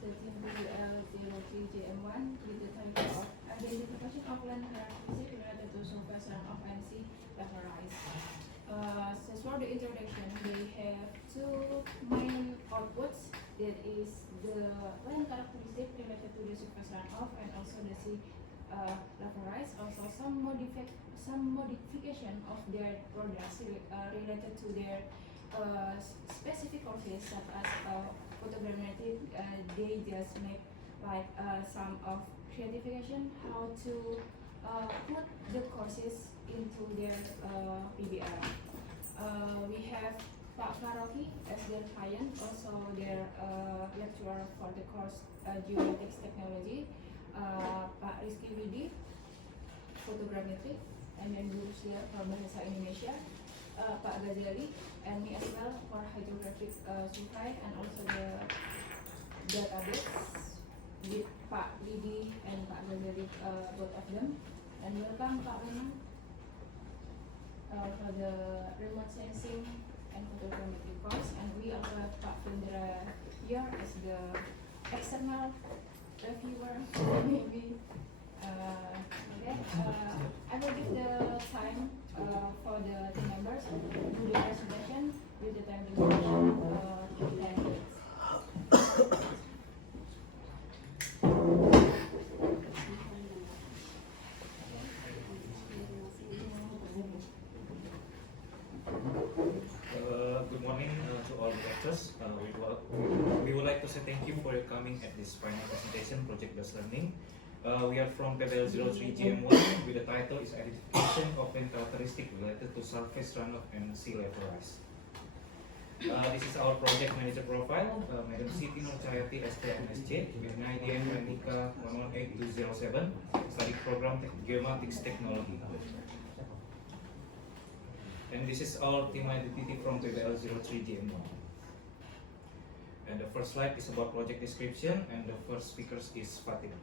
the team BL03JM1 with the title of Identification of Land Characteristics related to surface runoff and sea level rise. So for the introduction, they have two main outputs, that is the land characteristic related to the surface runoff and also the sea level rise. Also some modification of their products related to their specific courses such as photogrammetry. They just make like some of creatification how to put the courses into their PBL. We have Pak Faroki as their client, also their lecturer for the course Geomatics Technology, Pak Rizky Widi, photogrammetry, and then Bu Ruslia for Bahasa Indonesia, Pak Ghazali, and me as well for hydrographic survey and also the database with Pak Widi and Pak Ghazali, both of them. And welcome Pak Memang for the remote sensing and photogrammetry course. And we also have Pak Vendra here as the external reviewer, maybe. Okay, I will give the time for the team members to do the presentation with the time limitation 10 minutes. Good morning to all the lecturers. We would like to say thank you for your coming at this final presentation, Project-Based Learning. We are from PBL03JM1 with the title is Identification of Land Characteristics Related to Surface Runoff and Sea Level Rise. This is our project manager profile, Madam Siti Nur Chayati STMSC with NIDM Nika 118207, study program Geomatics Technology. And this is our team identity from PBL03JM1. And the first slide is about project description, and the first speaker is Fatima.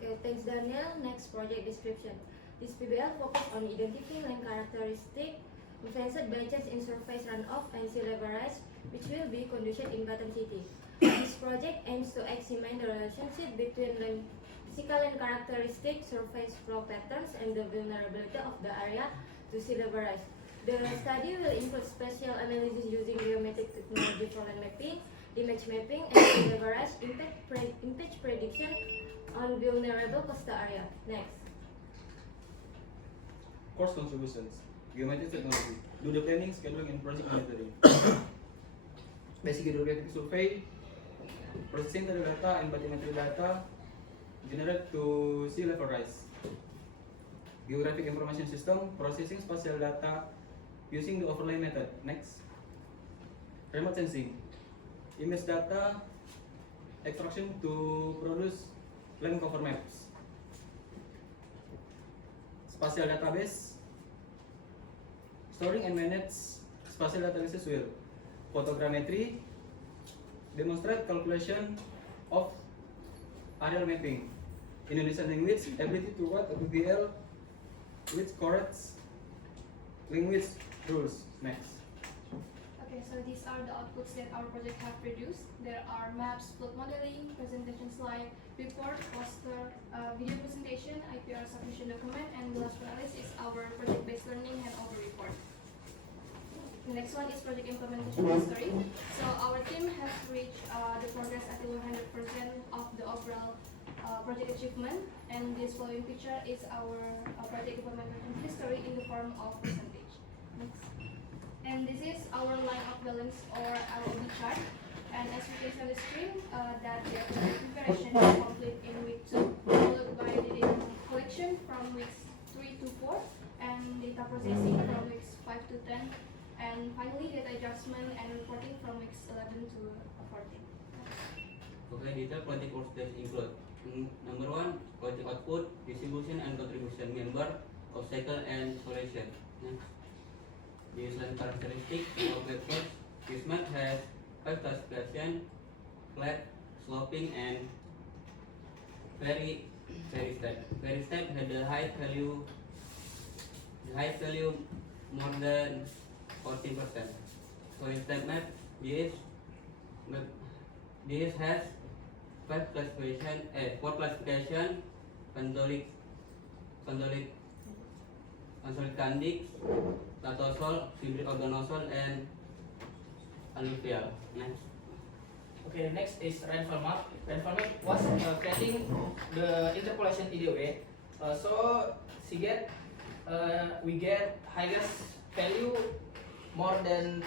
Okay, thanks Daniel. Next, project description. This PBL focus on identifying land characteristics influenced by change in surface runoff and sea level rise, which will be conducive in Batam City. This project aims to examine the relationship between physical land characteristics, surface flow patterns, and the vulnerability of the area to sea level rise. The study will include spatial analysis using geometric technology for land mapping, image mapping, and sea level rise impact prediction on vulnerable coastal area. Next. Course contributions. Geometric technology. Do the planning, scheduling, and project monitoring. Basic hydrographic survey. Processing the data and bathymetry data. Generate to sea level rise. Geographic information system. Processing spatial data using the overlay method. Next. Remote sensing. Image data extraction to produce land cover maps. Spatial database, storing and manage spatial databases will. Photogrammetry, demonstrate calculation of aerial mapping. Indonesian language, ability to write a PBL which corrects language rules. Next. Okay, so these are the outputs that our project have produced. There are maps, flood modeling, presentation slide, report, poster, video presentation, IPR submission document, and the last one is our project-based learning handover report. The next one is project implementation history. So our team has reached the progress until 100% of the overall project achievement, and this following picture is our project implementation history in the form of percentage. Next. And this is our line of balance or LOB chart. And as you can see on the screen, that the preparation is complete in week 2, followed by the data collection from weeks 3 to 4, and data processing from weeks 5 to 10, and finally data adjustment and reporting from weeks 11 to 14. Okay, detailed project work steps include number 1, project output, distribution and contribution member, obstacle and solution. Next. The land characteristic of the course. This map has 5 classification: flat, sloping, and very steep. Very steep had the height value more than 40%. For step map, this has for classification, consolid candic, latosol, hybrid organosol, and alluvial. Next. Okay, next is rainfall map. Rainfall map was creating the interpolation EDOA. So we get highest value more than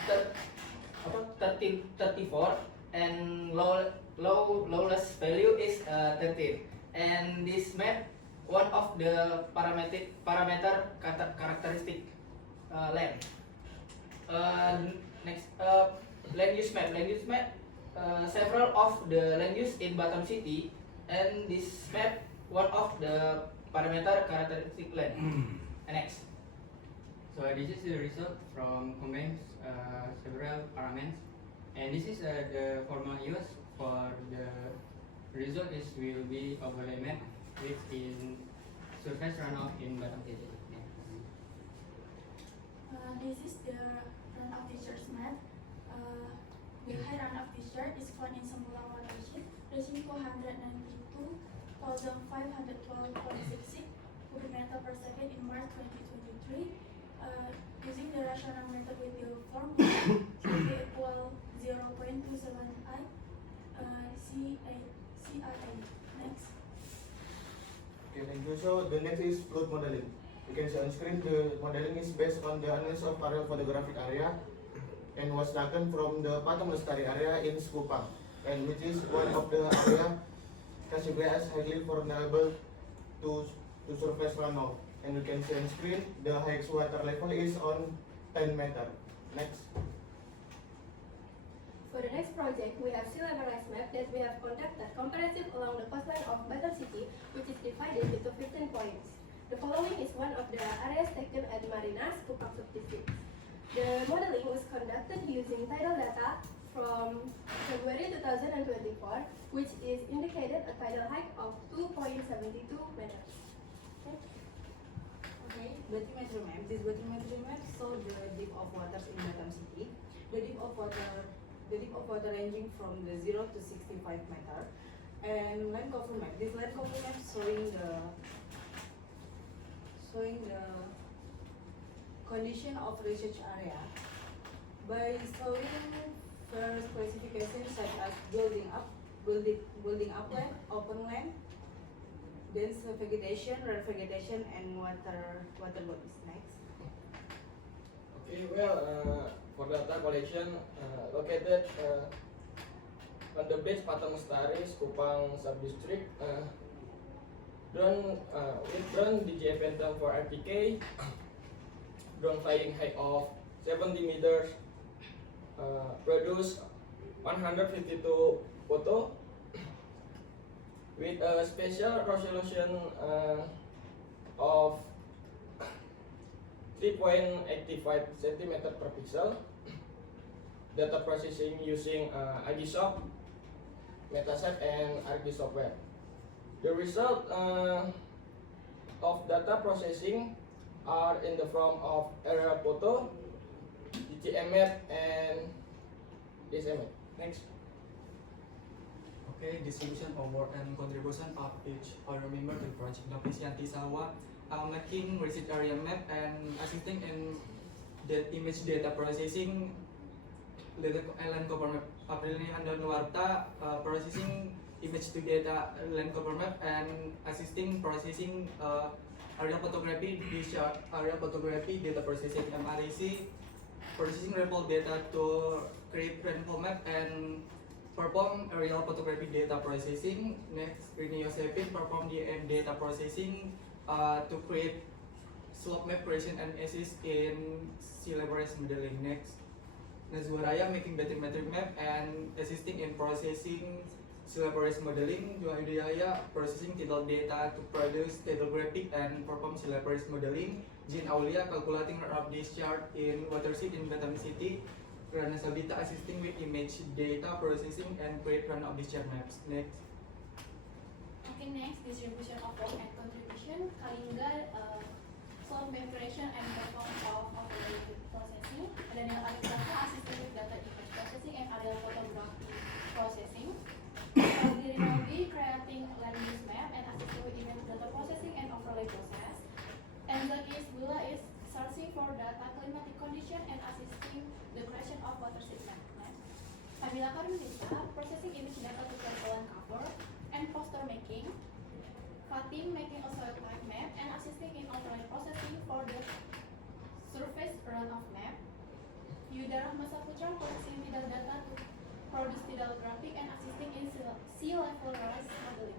34 and lowest value is 13. And this map one of the parameter characteristic land. Next, land use map. Several of the land use in Batam City, and this map one of the parameter characteristic land. Next. So this is the result from combines several parameters, and this is the formula used for the result is will be overlay map, which in surface runoff in Batam City. This is the runoff discharge map. The high runoff discharge is found in Sembulang watershed, reaching 492,512.66 cubic meter per second in March 2023. Using the rational method with the formula CA equal 0.278 CIA. Next. Okay, thank you. So the next is flood modeling. You can see on screen the modeling is based on the analysis of aerial photographic area and was taken from the Patung Lestari area in Sekupang, and which is one of the area classified as highly vulnerable to surface runoff. And you can see on screen the highest water level is on 10 meter. Next. For the next project, we have sea level rise map that we have conducted comprehensive along the coastline of Batam City, which is divided into 15 points. The following is one of the areas taken at Marinas, Kupang Subdistrict. The modeling was conducted using tidal data from February 2024, which is indicated a tidal height of 2.72 meters. Okay, bathymetry map. This bathymetry map shows the depth of waters in Batam City. The depth of water ranging from the 0 to 65 meter. And land cover map. This land cover map showing the condition of research area by showing first classifications such as building upland, open land, dense vegetation, rare vegetation, and water bodies. Next. Okay, well, for data collection located on the base Patung Lestari, Sekupang Subdistrict, with drone DJI Phantom 4 RTK, drone flying height of 70 meters, produce 152 photo with a spatial resolution of 3.85 cm per pixel. Data processing using Agisoft, Metaset, and ArcGIS software. The result of data processing are in the form of aerial photo, DJI map, and DSM. Next. Okay, distribution award and contribution of each other member to the project. Novisianti Sawa making research area map and assisting in the image data processing. Land cover map. Aprilini Andanuarta processing image to data land cover map and assisting processing area photography, area photography data processing MREC, processing rainfall data to create rainfall map and perform aerial photography data processing. Next, Rini Yosefin perform DM data processing to create slope map creation and assist in sea level rise modeling. Next, Nazwaraya making bathymetric map and assisting in processing sea level rise modeling. Juhaidaya processing tidal data to produce tidal graphic and perform sea level rise modeling. Jin Aulia calculating runoff discharge in watershed in Batam City. Rana Sabita assisting with image data processing and create runoff discharge maps. Next. Okay, next, distribution of work and contribution. Kalingga, solve preparation and perform of overlay processing. Daniel Alexandra assisting with data image processing and aerial photography processing. Rinaldi climatic condition and assisting the creation of water system. Next. Fabiola Karunisa, processing image data to create land cover and poster making. Fatim making a soil type map and assisting in online processing for the surface runoff map. Yuda Rahma Saputra collecting tidal data to produce tidal graphic and assisting in sea level rise modeling.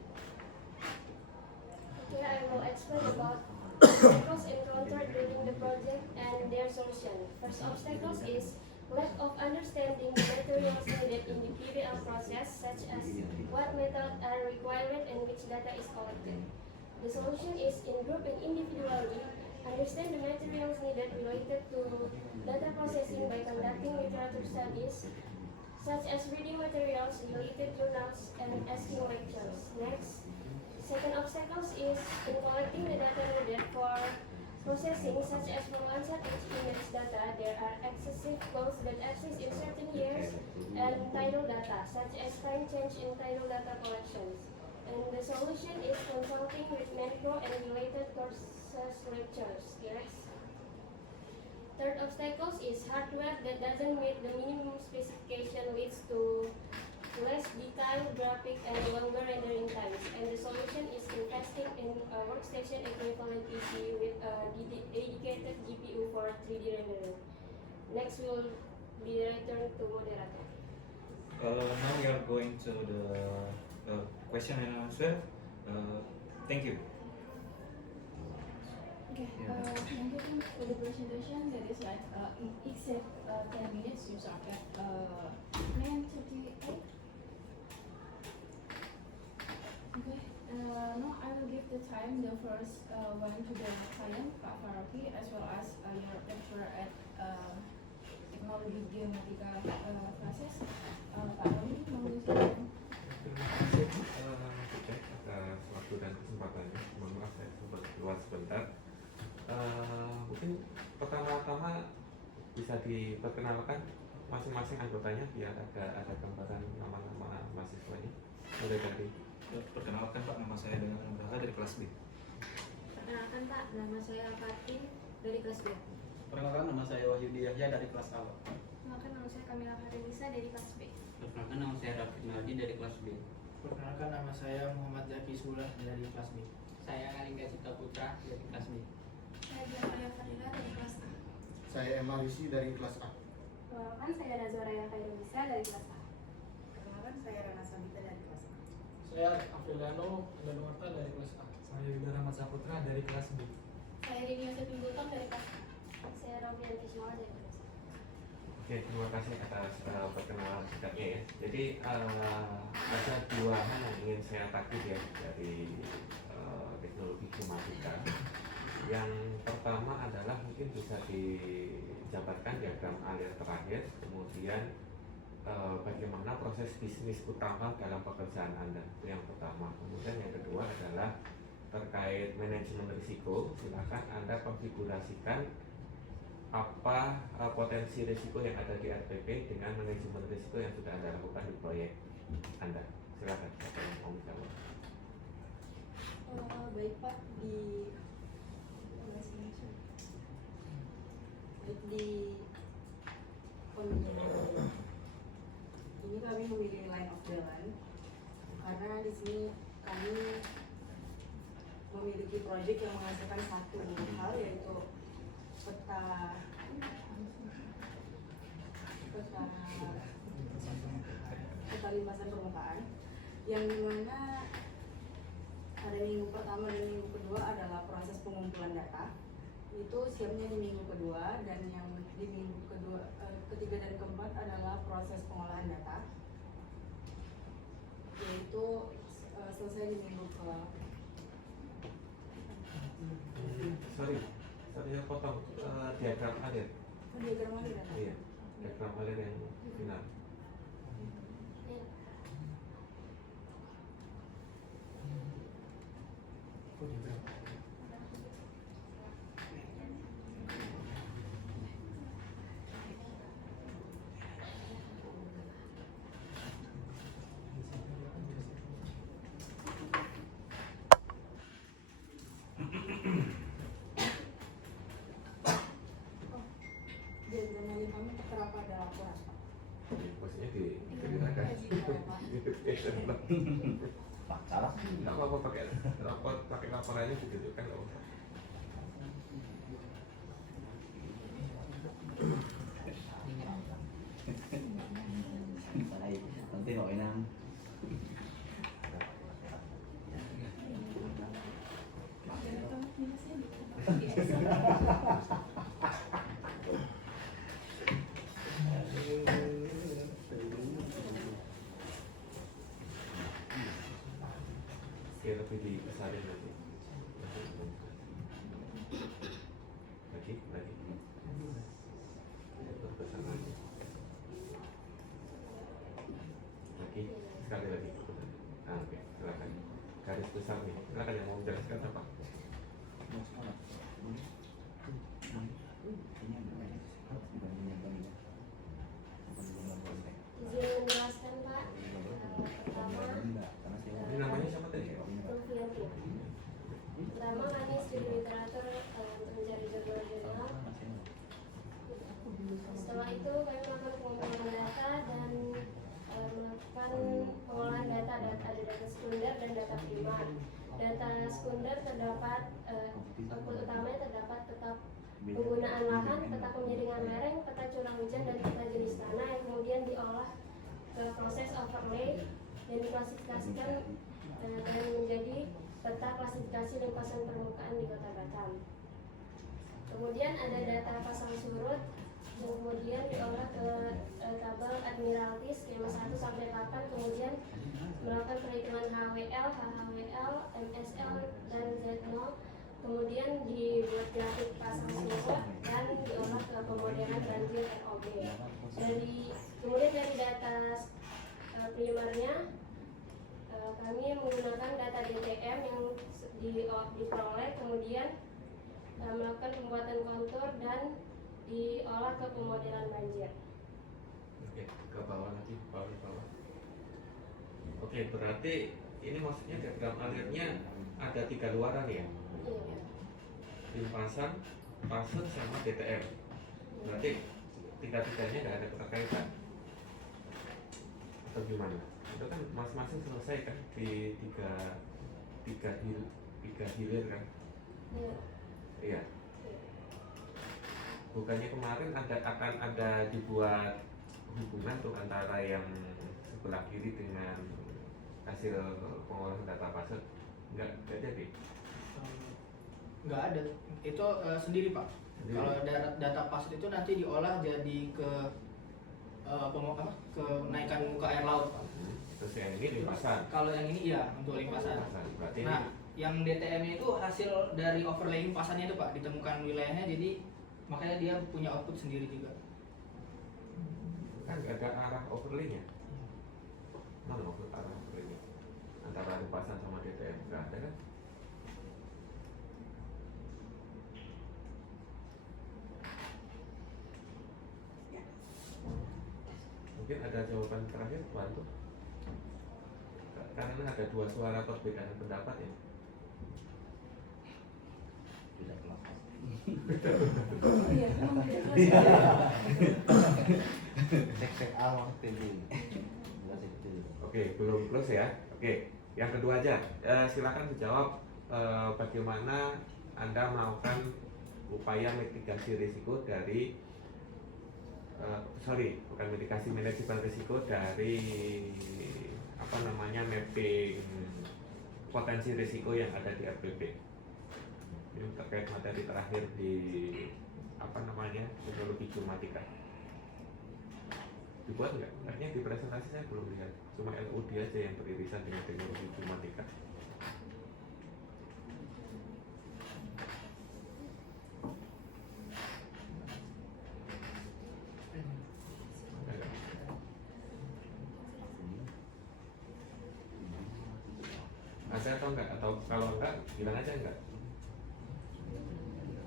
Okay, I will explain about obstacles encountered during the project and their solution. First obstacles is lack of understanding the materials needed in the PBL process, such as what methods are required and which data is collected. The solution is in group and individually. Understand the materials needed related to data processing by conducting literature studies, such as reading materials, related journals, and asking lectures. Next, second obstacles is in collecting the data needed for processing, such as for Landsat image data, there are excessive flows that exist in certain years, and tidal data, such as time change in tidal data collections. And the solution is consulting with MENCO and related courses lectures. Next. Third obstacles is hardware that doesn't meet the minimum specification leads to less detailed graphic and longer rendering times. And the solution is investing in a workstation equivalent PC with a dedicated GPU for 3D rendering. Next will be returned to moderator. Now we are going to the question and answer. Thank you. Okay, thank you for the presentation. That is like except 10 minutes. You start at 9:38. Okay, now I will give the time, the first one to the client, Pak Faroki, as well as your lecturer at Teknologi Geomatika classes. Pak Faroki, monggo silakan. Terima kasih Cek atas waktu dan kesempatannya. Mohon maaf saya sempat keluar sebentar. Mungkin pertama-tama bisa diperkenalkan masing-masing anggotanya biar ada gambaran nama-nama mahasiswanya. Mulai dari Perkenalkan Pak, nama saya dengan Nugraha dari kelas B. Perkenalkan Pak, nama saya Fatim dari kelas B. Perkenalkan, nama saya Wahyudi Yahya dari kelas A. Perkenalkan, nama saya Kamila Faridisa dari kelas B. Perkenalkan, nama saya Raffi Naldi dari kelas B. Perkenalkan, nama saya Muhammad Zaki Sulah dari kelas B. Saya Alingga Cipta Putra dari kelas B. Saya Dian Maria Fadila dari kelas A. Saya Emma Risi dari kelas A. Perkenalkan, saya Nazoraya Khairunisa dari kelas A. Perkenalkan, saya Rana Sabita dari kelas A. Saya Afriliano Danuarta dari kelas A. Saya Yuda Rahmat Saputra dari kelas B. Saya Rini Yosef Bulton dari kelas A. Saya Robian Kismala dari kelas A. Oke, terima kasih atas perkenalan singkatnya ya. Jadi ada dua hal yang ingin saya takut ya dari teknologi geomatika. Yang pertama adalah mungkin bisa dijabarkan diagram alir terakhir, kemudian bagaimana proses bisnis utama dalam pekerjaan Anda, itu yang pertama. Kemudian yang kedua adalah terkait manajemen risiko. Silakan Anda konfigurasikan apa potensi risiko yang ada di RPP dengan manajemen risiko yang sudah Anda lakukan di proyek Anda. Silakan, siapa yang mau menjawab? Baik Pak, ini kami memilih line of jalan karena di sini kami memiliki proyek yang menghasilkan satu hal, yaitu peta limpasan permukaan, yang dimana pada minggu pertama dan minggu kedua adalah proses pengumpulan data. Itu siapnya di minggu kedua, dan yang di minggu ketiga dan keempat adalah proses pengolahan data, yaitu selesai di minggu ke Sorry saya potong diagram alir. diagram alir data. Iya, diagram alir yang final. dan jurnal kami tertera pada laporan. Maksudnya diceritakan. Pak, salah. Nggak apa-apa pakai laporannya ditunjukkan nggak apa-apa. Nanti mau inang. Ya lebih dibesarin nanti. Lagi. Besar lagi. Sekali lagi. Nah, oke, silakan. Garis besar nih. Silakan yang mau menjelaskan apa? Izin menjelaskan Pak. Pertama, Ini namanya siapa tadi? Rufianti. Pertama kami studi literatur untuk mencari jurnal-jurnal. Setelah itu kami melakukan pengumpulan data dan melakukan pengolahan data. Ada data sekunder dan data primer. Data sekunder terdapat output utamanya terdapat peta penggunaan lahan, peta pemiringan lereng, peta curah hujan dan peta jenis tanah yang kemudian diolah ke proses overlay dan diklasifikasikan dan menjadi peta klasifikasi limpasan permukaan di Kota Batam. Kemudian ada data pasang surut yang kemudian diolah ke tabel Admiralty skema 1 sampai 8, kemudian melakukan perhitungan HWL, HHWL, MSL dan Z0, kemudian dibuat grafik pasang surut dan diolah ke pemodelan banjir ROB. Kemudian dari data primernya kami menggunakan data DTM yang diperoleh, kemudian melakukan pembuatan kontur dan diolah ke pemodelan banjir. Oke, ke bawah lagi, bawah. Oke, berarti ini maksudnya diagram alirnya ada 3 luaran ya? Iya. Limpasan, fase sama DTM. Berarti tiga-tiganya nggak ada keterkaitan atau gimana? Itu kan masing-masing selesai kan di tiga hilir kan? Iya. Bukannya kemarin akan ada dibuat hubungan tuh antara yang sebelah kiri dengan hasil pengolahan data fase? Nggak jadi? Nggak ada, itu sendiri Pak. Kalau data pas itu nanti diolah jadi ke kenaikan muka air laut Pak. Terus yang ini limpasan. Kalau yang ini ya untuk limpasan. Berarti Nah, yang DTM itu hasil dari overlay limpasannya itu Pak, ditemukan wilayahnya, jadi makanya dia punya output sendiri juga. kan nggak ada arah overlay-nya. Mana maksud arah overlay-nya? Antara limpasan sama DTM nggak ada kan? Mungkin ada jawaban terakhir, bantu. Karena ada 2 suara perbedaan pendapat ya. Tidak kelihatan. Cek awal TV. Oke, belum close ya. Oke, yang kedua aja. Silakan dijawab bagaimana Anda melakukan upaya mitigasi risiko dari bukan mitigasi, manajemen risiko dari mapping potensi risiko yang ada di RPP. Ini terkait materi terakhir di teknologi geomatika. Dibuat nggak? Kayaknya di presentasi saya belum lihat. Cuma LUD aja yang beririsan dengan teknologi geomatika. Ada atau enggak? Atau kalau enggak, bilang aja enggak.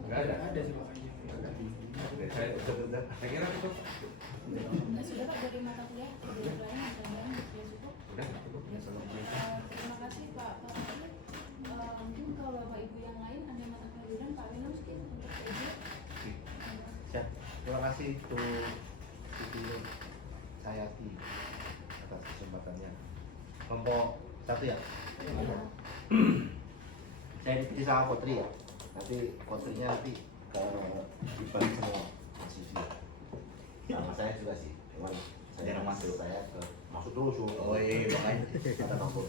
Enggak ada? Ada sih Pak. Oke, saya kira cukup. Sudah Pak, dari mata kuliah sudah cukup. Udah cukup. Terima kasih Pak. Mungkin kalau Bapak Ibu yang lain ada mata pelajaran Pak Wina mungkin untuk ibu. Siap. Terima kasih untuk Siti Sayati atas kesempatannya. Kelompok 1 ya? Saya dipilih sama Kotri ya. Nanti Kotrinya nanti ke dibagi semua mahasiswa. Sama saya juga sih. Cuman saya masuk saya ke masuk terus. Oh iya makanya ada nomor.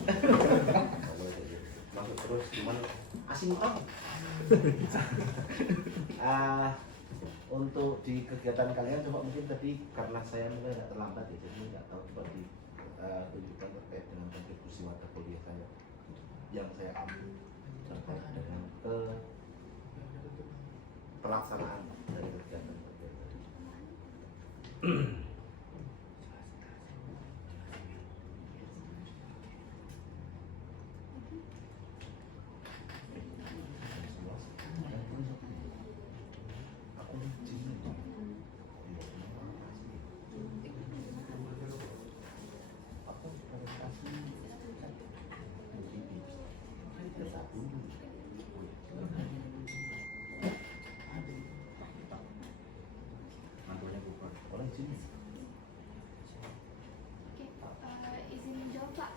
Masuk terus cuman asing banget. Untuk di kegiatan kalian coba mungkin tadi karena saya mulai agak terlambat ya, jadi nggak tahu coba tunjukkan terkait dengan kontribusi mata kuliah saya yang saya ambil terkait dengan pelaksanaan dari kegiatan. Izin menjawab Pak.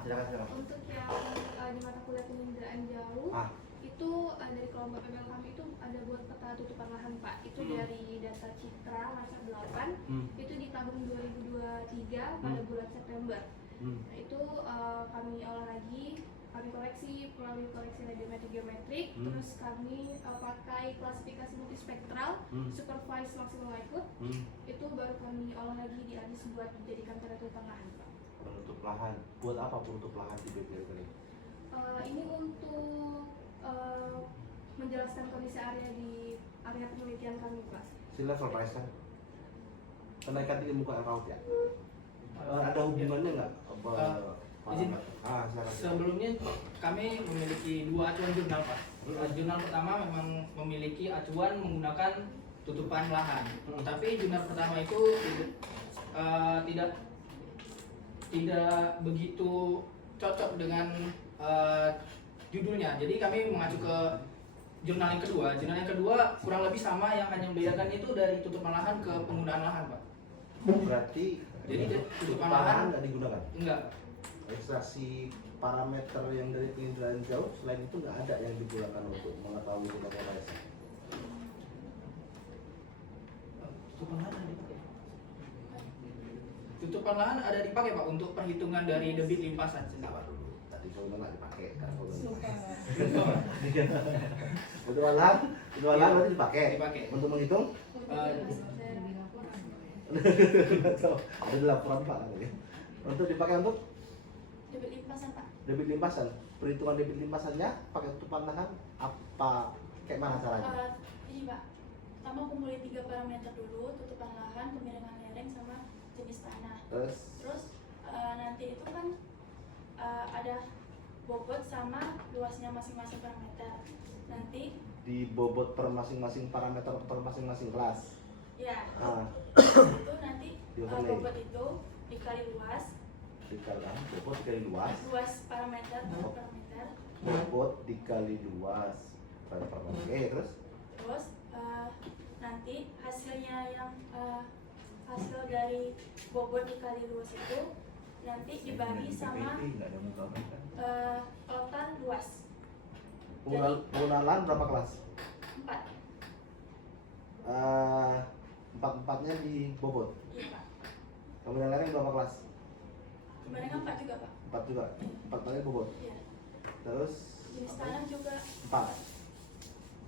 Silakan. Untuk yang di mata kuliah penginderaan jauh, itu dari kelompok PBL kami itu ada buat peta tutupan lahan Pak. Itu dari data Citra masa 8, itu di tahun 2023 pada bulan September. Nah, itu kami olah lagi, kami koleksi melalui koleksi radiometrik geometrik, terus kami pakai klasifikasi multispektral, supervised maximal likelihood, itu baru kami olah lagi di ADIS buat dijadikan peta tutupan lahan Pak. Penutup lahan, buat apa penutup lahan di BPL tadi? Ini untuk menjelaskan kondisi area di area penelitian kami Pak. Sila surprise kan? Kenaikan tinggi muka air laut ya? Ada hubungannya nggak? Izin. Silakan. Sebelumnya kami memiliki 2 acuan jurnal Pak. Jurnal pertama memang memiliki acuan menggunakan tutupan lahan. Tapi jurnal pertama itu tidak begitu cocok dengan judulnya. Jadi kami mengacu ke jurnal yang kedua. Jurnal yang kedua kurang lebih sama, yang hanya membedakan itu dari tutupan lahan ke penggunaan lahan Pak. Berarti jadi tutupan lahan lahan nggak digunakan? Enggak. Ekstraksi parameter yang dari penginderaan jauh selain itu nggak ada yang digunakan untuk mengetahui lokalisasi. Tutupan lahan ada dipakai Pak untuk perhitungan dari debit limpasan. Sabar dulu. Tadi kalau nggak dipakai kan kalau tutupan lahan berarti dipakai. Untuk menghitung? Ada di laporan Pak. Untuk dipakai untuk? Debit limpasan Pak. Debit limpasan. Perhitungan debit limpasannya pakai tutupan lahan apa? Kayak mana caranya? Ini Pak. Pertama kumpulin 3 parameter dulu, tutupan lahan, kemiringan lereng sama jenis tanah. Terus nanti itu kan ada bobot sama luasnya masing-masing parameter. Nanti dibobot per masing-masing parameter per masing-masing kelas. Ya. Itu nanti bobot itu dikali luas. Bobot dikali luas. Luas parameter, parameter. Bobot dikali luas parameter. Terus nanti hasilnya yang hasil dari bobot dikali luas itu nanti dibagi sama total luas. Penggunaan lahan berapa kelas? 4. 4-4-nya di bobot? Iya Pak. Kemudian lereng berapa kelas? Kemarin 4 juga Pak. 4 juga? 4 kali bobot? Iya. Terus? Jenis tanah juga 4.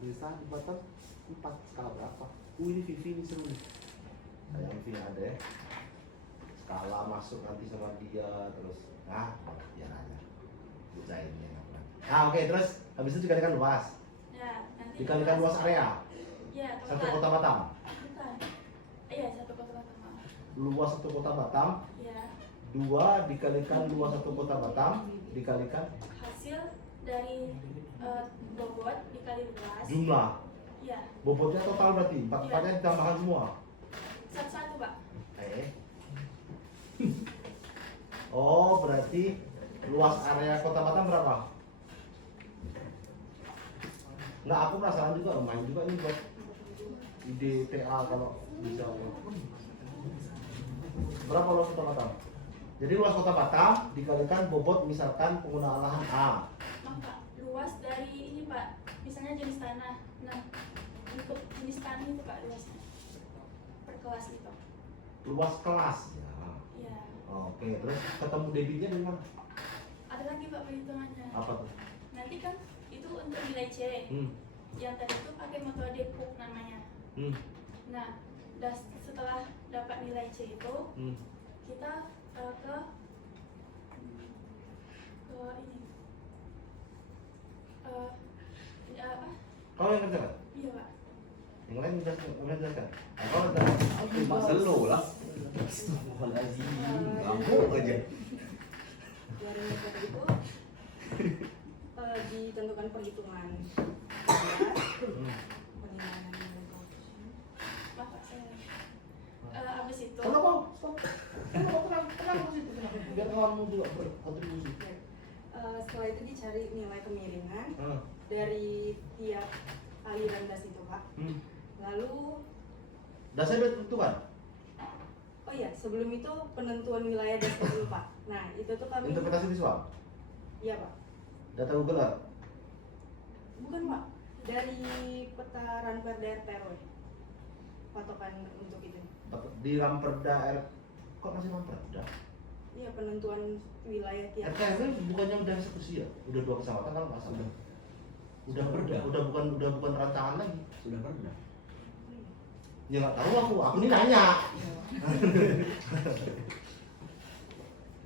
Jenis tanah di bottom 4. Skala berapa? Ini Vivi ini seru nih. Kayak Vivi ada ya. Skala masuk nanti sama dia terus. Nah, biar aja. Bucainnya. Nah oke, terus habis itu dikalikan luas. Ya, nanti dikalikan luas area. Iya, Satu kota Batam. Bukan. Iya, satu kota Batam. Luas satu kota Batam. Iya. 2 dikalikan luas satu kota Batam dikalikan Hasil dari bobot dikali luas. jumlah. Iya. Bobotnya total berarti 4-4-nya ditambahkan semua. Satu-satu Pak. Oh, berarti luas area kota Batam berapa? Nggak, aku penasaran juga, main juga nih buat ide TA kalau bisa. Berapa luas kota Batam? Jadi luas kota Batam dikalikan bobot misalkan penggunaan lahan A. Maka luas dari ini Pak, misalnya jenis tanah. Nah, untuk jenis tanah itu Pak luasnya per kelas itu. Luas kelas. Ya. Ya. Oke, terus ketemu debitnya dari mana? Ada lagi Pak perhitungannya. Apa tuh? Nanti kan itu untuk nilai C. Yang tadi itu pakai metode PUK namanya. Nah, setelah dapat nilai C itu, kita ke ini. Apa? Kau yang kerjakan? Iya Pak. Yang lain menjelaskan. Kau kerjakan? Masa lo lah. Astagfirullahaladzim, ngambuk aja. Dari metode itu ditentukan perhitungan penilaian nilai koefisien. Maaf Pak, saya. Abis itu. Kenapa? Stop. Kenapa sih? Biar kawanmu juga berkontribusi. Setelah itu dicari nilai kemiringan dari tiap aliran das itu Pak. Lalu dasarnya udah ditentukan? oh iya, sebelum itu penentuan wilayah das dulu Pak. Nah itu tuh kami. Interpretasi visual? Iya Pak. Data Google Earth? Bukan Pak, dari peta Ranperda RT/RW. Patokan untuk itu. Di Ramperda kok masih Ramperda? Iya, penentuan wilayah tiap. RT/RW bukannya udah seperti ya? Udah 2 kecamatan kalau nggak salah. Udah perda. Udah bukan rancangan lagi. Sudah pernah. Ya nggak tahu aku ini nanya.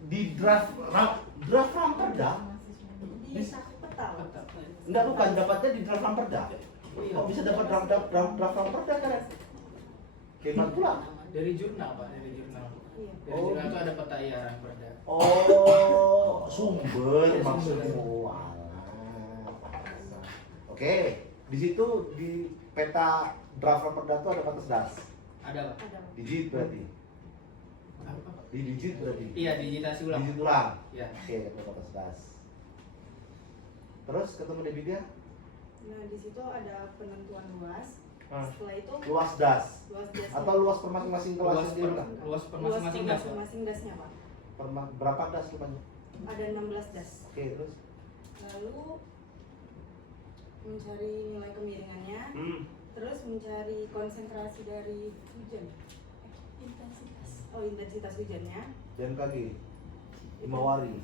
Di draft Ramperda Di peta. enggak, bukan dapatnya di draft Ramperda. Kok bisa dapat draft Ramperda kan? Hebat pula. Dari jurnal Pak, dari jurnal. Iya. Dari jurnal itu ada peta IARAN perda. Oh, sumber maksudmu. Oke, di situ di peta draft Ramperda itu ada batas das. Ada Pak. Ada. Digit berarti. Apa Pak? Di digit berarti. Iya, digitasi ulang. Digit ulang. Iya. Oke, ketemu batas das. Terus ketemu debitnya? Nah di situ ada penentuan luas. Setelah itu Luas das. luas dasnya. Atau luas per masing-masing kelas Luas sendiri lah. luas per Luas masing-masing per das Pak. masing-masing dasnya Pak. Berapa das rupanya? Ada 16 das. Oke, terus? Lalu mencari nilai kemiringannya. Terus mencari konsentrasi dari hujan. Intensitas. Oh, intensitas hujannya. BMKG. Himawari.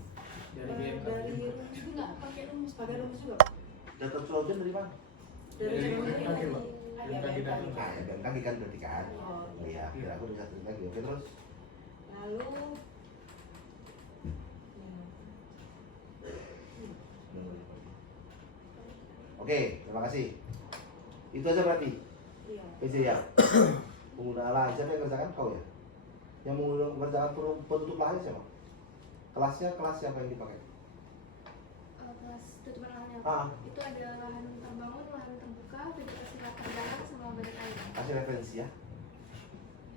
Dari Dari BMKG. rumus juga pakai rumus juga. Data curah hujan dari mana? Dari BMKG, Pak. BMKG. Ah, ya BMKG kan berarti kan? Oh, Oh iya, kira aku bisa lagi. Oke, terus? Lalu Oke, terima kasih. Itu aja berarti? iya. PC ya? Penggunaan lahan, siapa yang kerjakan? Kau ya? Yang mengerjakan bentuk lahan siapa? Kelasnya kelas siapa yang dipakai? Kelas tutupan lahannya Ah. itu ada lahan terbangun, lahan terbuka, vegetasi latar belakang sama badan air. Kasih referensi ya.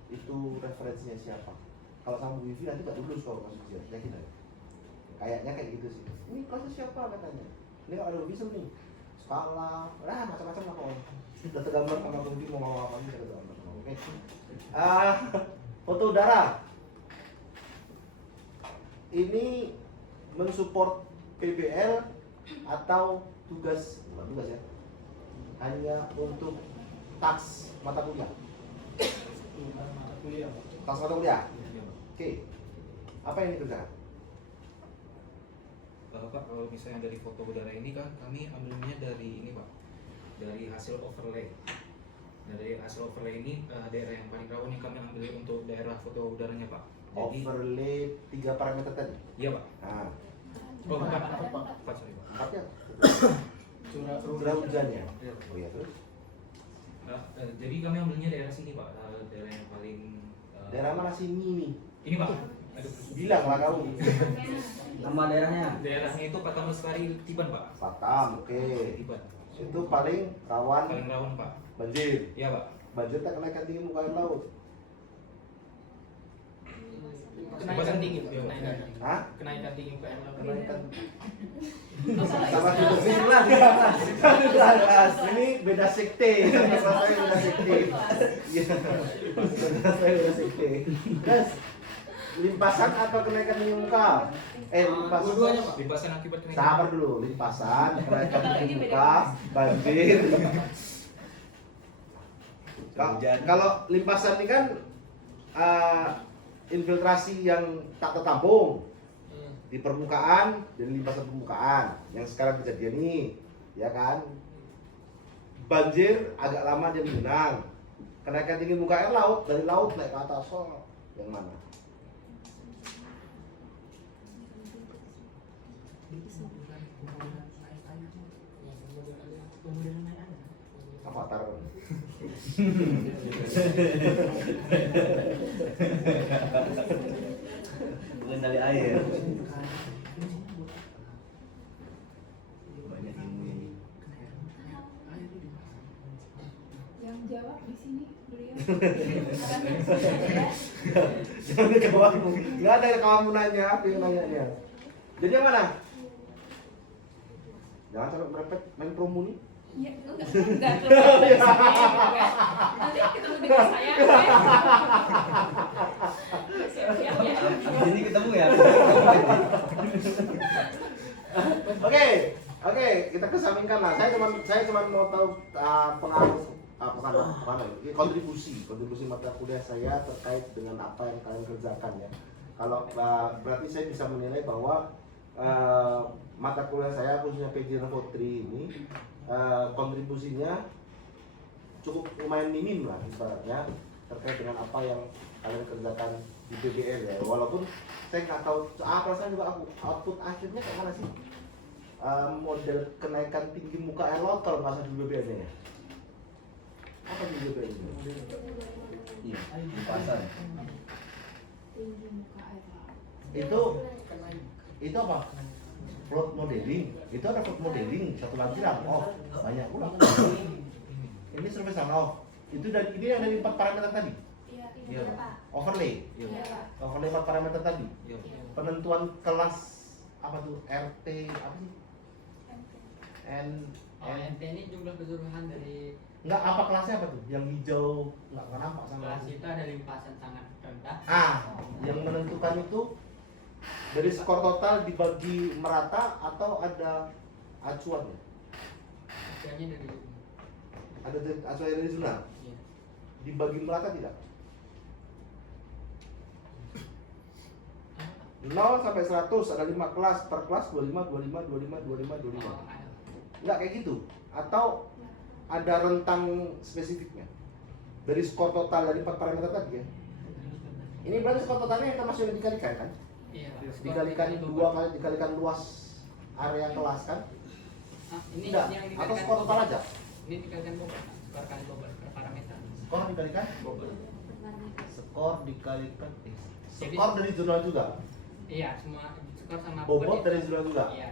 Itu referensinya siapa? Kalau sama Bu Vivi nanti gak lulus kalau masuk ujian, yakin aja. Kayaknya kayak gitu sih. Ini kelasnya siapa katanya? Ini ada bisa nih. Skala, macam-macam lah kok. Udah tergambar sama Bu Vivi mau ngomong apa bisa tergambar. Oke. Foto udara. Ini mensupport PBL atau tugas, bukan tugas ya, hanya untuk taks mata kuliah. Mata kuliah Pak. Taks mata kuliah. Oke. Apa yang dikerjakan? Pak, kalau misalnya dari foto udara ini kan kami ambilnya dari ini Pak, dari hasil overlay. Nah, dari hasil overlay ini daerah yang paling rawan yang kami ambil untuk daerah foto udaranya Pak. Jadi, Overlay 3 parameter tadi. iya Pak. Nah, Oh, bukan Pak, sorry Pak. empatnya Curah hujannya. Iya. Oh iya, terus Jadi kami ambilnya daerah sini Pak, daerah yang paling daerah mana sini nih? ini Pak. Aduh. Bilang lah kamu. Nama daerahnya? Daerahnya itu Batam Lestari Tiban Pak. Batam, oke. Tiban. Itu paling rawan Paling rawan Pak. banjir. Iya Pak. Banjir tak kenaikan tinggi muka air laut. Kenaikan tinggi Pak. Kenaikan. Hah? Kenaikan tinggi Pak. Kenaikan Sama kelas. Ini beda sekte. Sama kelas saya beda sekte. Iya. Kelas saya beda sekte. Terus limpasan atau kenaikan tinggi muka? Limpasan. Dua-duanya Pak. Limpasan akibat kenaikan. Sabar dulu, limpasan, kenaikan tinggi muka, banjir. Kalau limpasan ini kan infiltrasi yang tak tertampung di permukaan dan limpasan permukaan yang sekarang kejadian ini, ya kan? Banjir agak lama dia menggenang. Kenaikan tinggi muka air laut dari laut naik ke atas, yang mana? Avatar. Bukan dari air. Banyak ilmu ini. Yang jawab di sini beliau. Jangan ke kamu. Nggak ada kamu nanya, apa yang nanya. Jadi yang mana? Jangan sampai merepet main promo nih. Ya, enggak keluar dari sini, enggak. Nanti ketemu dengan saya. Siap-siap ya. Ini ketemu ya. Oke, kita kesampingkan lah. Saya cuma mau tahu pengaruh kontribusi mata kuliah saya terkait dengan apa yang kalian kerjakan ya. Kalau berarti saya bisa menilai bahwa mata kuliah saya khususnya PJ Level 3 ini kontribusinya cukup lumayan minim lah ibaratnya terkait dengan apa yang kalian kerjakan di PBL ya. Walaupun saya nggak tahu perasaan juga aku output akhirnya kayak mana sih model kenaikan tinggi muka air laut kalau nggak salah di BBL ya. Apa di BBL ini? Iya, di pasar. Tinggi muka air laut. Itu apa? Flood modeling. Itu ada flood modeling satu lagi runoff. Banyak pula. Ini surface runoff. Itu dari ini yang dari 4 parameter tadi. Iya, Pak. Overlay. Iya, Pak. Overlay 4 parameter tadi. Penentuan kelas apa tuh? RT apa sih? NT ini jumlah keseluruhan dari Enggak, apa kelasnya apa tuh? Yang hijau enggak nampak sama kelas itu ada limpasan sangat rendah. Yang menentukan itu dari skor total dibagi merata atau ada acuannya? Acuannya dari Ada acuannya dari zona? Iya. Dibagi merata tidak? 0 sampai 100 ada 5 kelas, per kelas 25, 25, 25, 25, 25. Enggak kayak gitu? Atau ada rentang spesifiknya? Dari skor total dari 4 parameter tadi ya? Ini berarti skor totalnya yang termasuk yang dikalikan kan? Iya. Dikalikan 2 kali dikalikan luas area kelas kan? Ini Enggak, yang atau dikalikan skor total aja? Ini dikalikan bobot, skor kali bobot per parameter. Skor dikalikan? Bobot. Skor dikalikan Jadi- skor dari jurnal juga? Iya, semua skor sama Bobot itu. dari jurnal juga? Iya.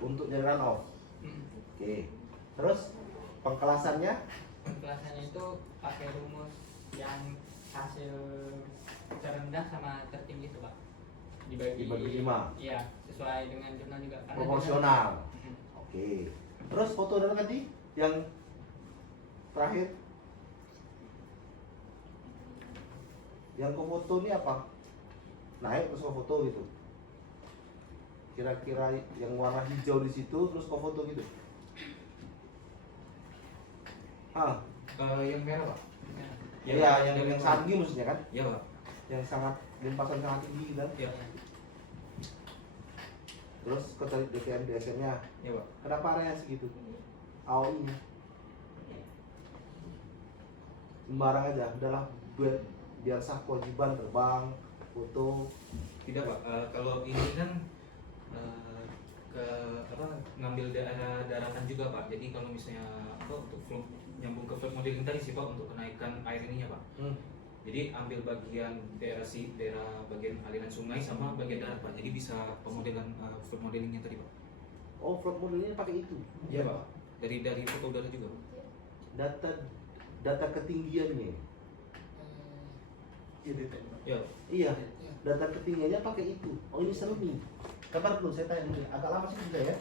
Untuk jadi runoff? Hmm. Oke. Terus pengkelasannya? Pengkelasannya itu pakai rumus yang hasil terendah sama tertinggi itu Pak. Dibagi 5. Iya, sesuai dengan jurnal juga. Karena Proporsional. jurnal- Oke. Terus foto dari tadi yang terakhir? Yang kau foto ini apa? Naik terus kau foto gitu. Kira-kira yang warna hijau di situ terus kau foto gitu. Yang merah Pak. Iya, yang sangat tinggi maksudnya kan? Iya Pak. Yang sangat limpasan sangat tinggi kan? Iya. Terus kau cari DPM DSM-nya. Iya Pak. Kenapa area segitu? AOI-nya. Sembarang aja, udahlah biar sah kewajiban terbang, foto. Tidak Pak. Kalau ini kan ngambil daerah daratan juga Pak. Jadi kalau misalnya untuk flow nyambung ke flood modeling tadi sih Pak untuk kenaikan air ininya Pak. Jadi ambil bagian daerah bagian aliran sungai sama bagian darat Pak. Jadi bisa pemodelan flood modelingnya tadi Pak. Oh, flood modelingnya pakai itu? Iya Pak. Dari foto udara juga. Data ketinggiannya. Iya. Iya. Data ketinggiannya pakai itu. Oh, ini seru nih. Kabar dulu, saya tanya dulu. Agak lama sih juga ya.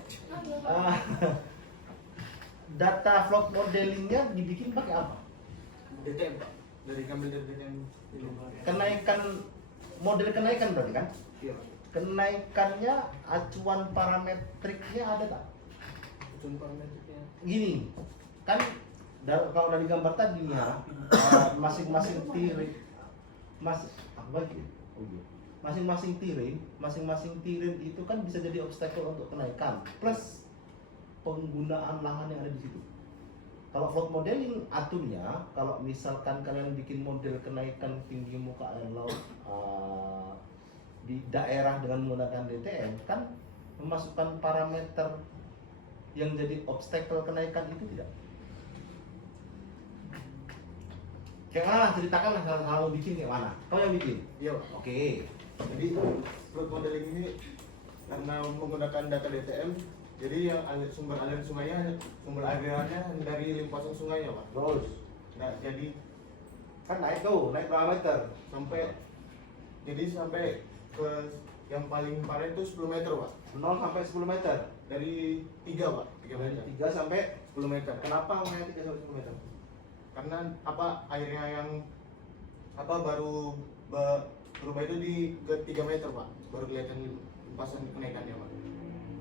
Data float modelingnya dibikin pakai apa? DTM Pak, dari ngambil dari DTM ini. Kenaikan model kenaikan berarti kan? Iya. Kenaikannya acuan parametriknya ada tak? Acuan parametriknya. Gini, kan kalau dari gambar tadinya masing-masing tiring masing-masing tiring itu kan bisa jadi obstacle untuk kenaikan plus penggunaan lahan yang ada di situ. Kalau float modeling aturnya, kalau misalkan kalian bikin model kenaikan tinggi muka air laut di daerah dengan menggunakan DTM, kan memasukkan parameter yang jadi obstacle kenaikan itu tidak? Kayak mana? Ceritakan lah kalau bikin kayak mana? Kau yang bikin? Iya Pak. Oke. Jadi float modeling ini karena menggunakan data DTM, jadi yang sumber aliran sungainya, sumber alirannya dari limpasan sungainya Pak. Terus? Nah, jadi Kan naik tuh, naik berapa meter? sampai ke yang paling parah itu 10 meter Pak. 0 sampai 10 meter? Dari 3 Pak, 3 meter. 3 sampai 10 meter. Kenapa namanya 3 sampai 10 meter? Karena airnya yang baru berubah itu di ke 3 meter Pak, baru kelihatan limpasan kenaikannya Pak.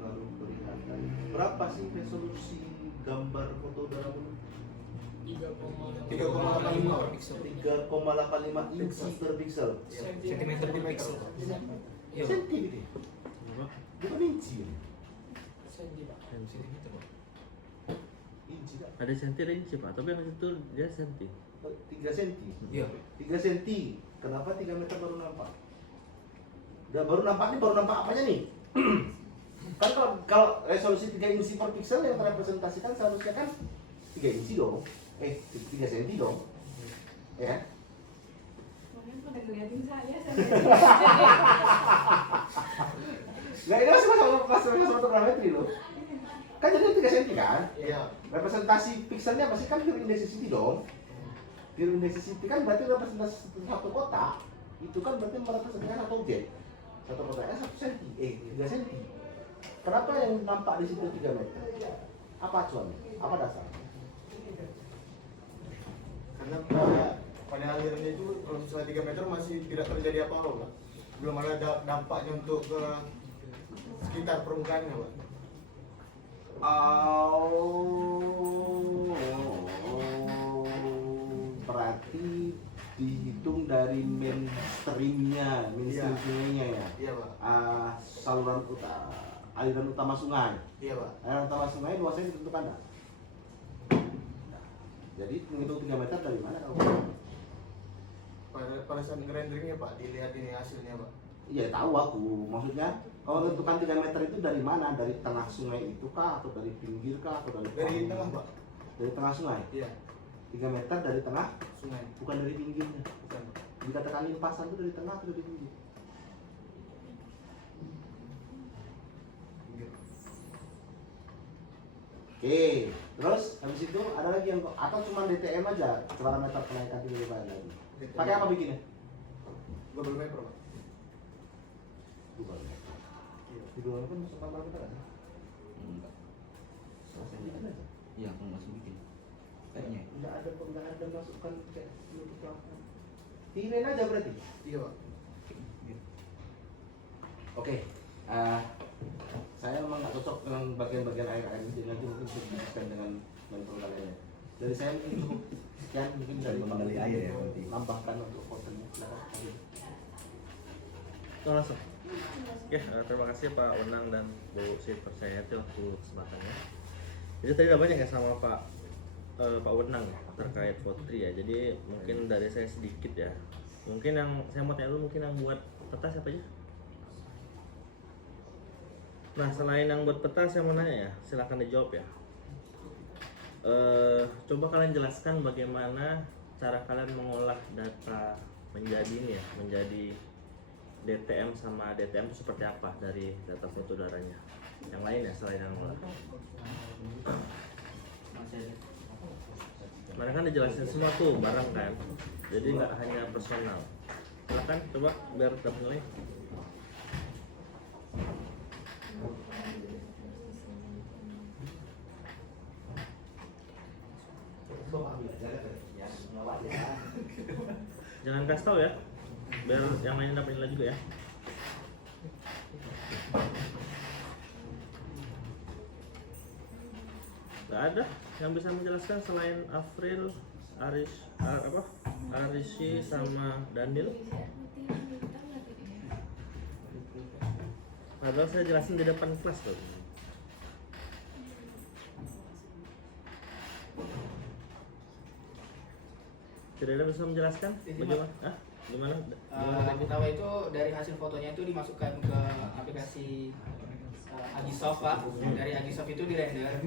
Baru kelihatan. Berapa sih resolusi gambar foto udara dulu? 3,85 inci per pixel. Sentimeter per pixel. Iya. Senti gitu. Bukan inci. Sentimeter, Pak. Inci dah. Ada senti ada inci Pak, tapi yang itu dia senti. 3 senti. Iya. 3 senti. Kenapa 3 meter baru nampak? Baru nampak apanya nih? Kan kalau resolusi 3 inci per pixel yang terrepresentasikan seharusnya kan 3 inci dong. 3 senti dong. Ya. Kalian pada ngeliatin saya. Nah ini masih fotogrametri loh. Kan jadi 3 senti kan? Iya. Representasi pixelnya pasti kan pure indexicity dong. Pure indexicity kan berarti representasi satu kotak. Itu kan berarti merepresentasikan satu objek. Satu kotaknya 1 senti. 3 senti. Kenapa yang nampak di situ 3 meter? Apa acuannya? Apa dasar? Karena pada alirannya itu kalau misalnya 3 meter masih tidak terjadi apa-apa Pak. Belum ada dampaknya untuk ke sekitar permukaannya Pak. Berarti dihitung dari mainstreamnya sungainya ya? Iya Pak. Saluran aliran utama sungai. Iya Pak. Aliran utama sungai luasnya ditentukan enggak? Jadi menghitung 3 meter dari mana kalau? Pada saat renderingnya Pak, dilihat ini hasilnya Pak. Iya tahu aku, maksudnya kalau tentukan 3 meter itu dari mana? Dari tengah sungai itu kah? Atau dari pinggir kah? Atau Dari tengah Pak. Dari tengah sungai? Iya. 3 meter dari tengah? Sungai. Bukan dari pinggirnya? Bukan. Dikatakan limpasan itu dari tengah atau dari pinggir? Oke, terus habis itu ada lagi yang atau cuma DTM aja parameter kenaikan tinggi muka lagi? Pakai apa bikinnya? Google Map Pak. Google Map. Di Google Map kan masuk parameter kan? Enggak. Selesai bikin aja. Iya, aku langsung bikin. Kayaknya. Enggak ada masukan kayak seluruh pelanggan. Tinggalin aja berarti. Iya Pak. Oke. Saya memang nggak cocok dengan bagian-bagian air ini, jadi nanti mungkin bisa dibiskan dengan mentor lainnya. Dari saya mungkin cukup sekian, mungkin dari mengenali air ya berarti. Nambahkan untuk kontennya. Langsung. Ya, terima kasih Pak Unang dan Bu Siti Persayati untuk kesempatannya. Jadi tadi udah banyak ya sama Pak Unang terkait Fotri ya. Jadi mungkin dari saya sedikit ya. Mungkin yang saya mau tanya dulu, mungkin yang buat peta siapa aja? Nah, selain yang buat peta saya mau nanya ya, silahkan dijawab ya. Coba kalian jelaskan bagaimana cara kalian mengolah data menjadi ini ya, menjadi DTM sama DTM itu seperti apa dari data foto udaranya. Yang lain ya selain yang mengolah. Mana kan dijelasin semua tuh bareng kan, jadi nggak hanya personal. Silahkan coba biar dapat nilai. Jangan kasih tahu ya, biar yang lain dapat nilai juga ya. Gak ada yang bisa menjelaskan selain Afril, Arisi sama Daniel. Padahal saya jelasin di depan kelas tuh. Tidak ada bisa menjelaskan bagaimana? Gimana? Pertama itu dari hasil fotonya itu dimasukkan ke aplikasi Agisoft Pak. Dari Agisoft itu dirender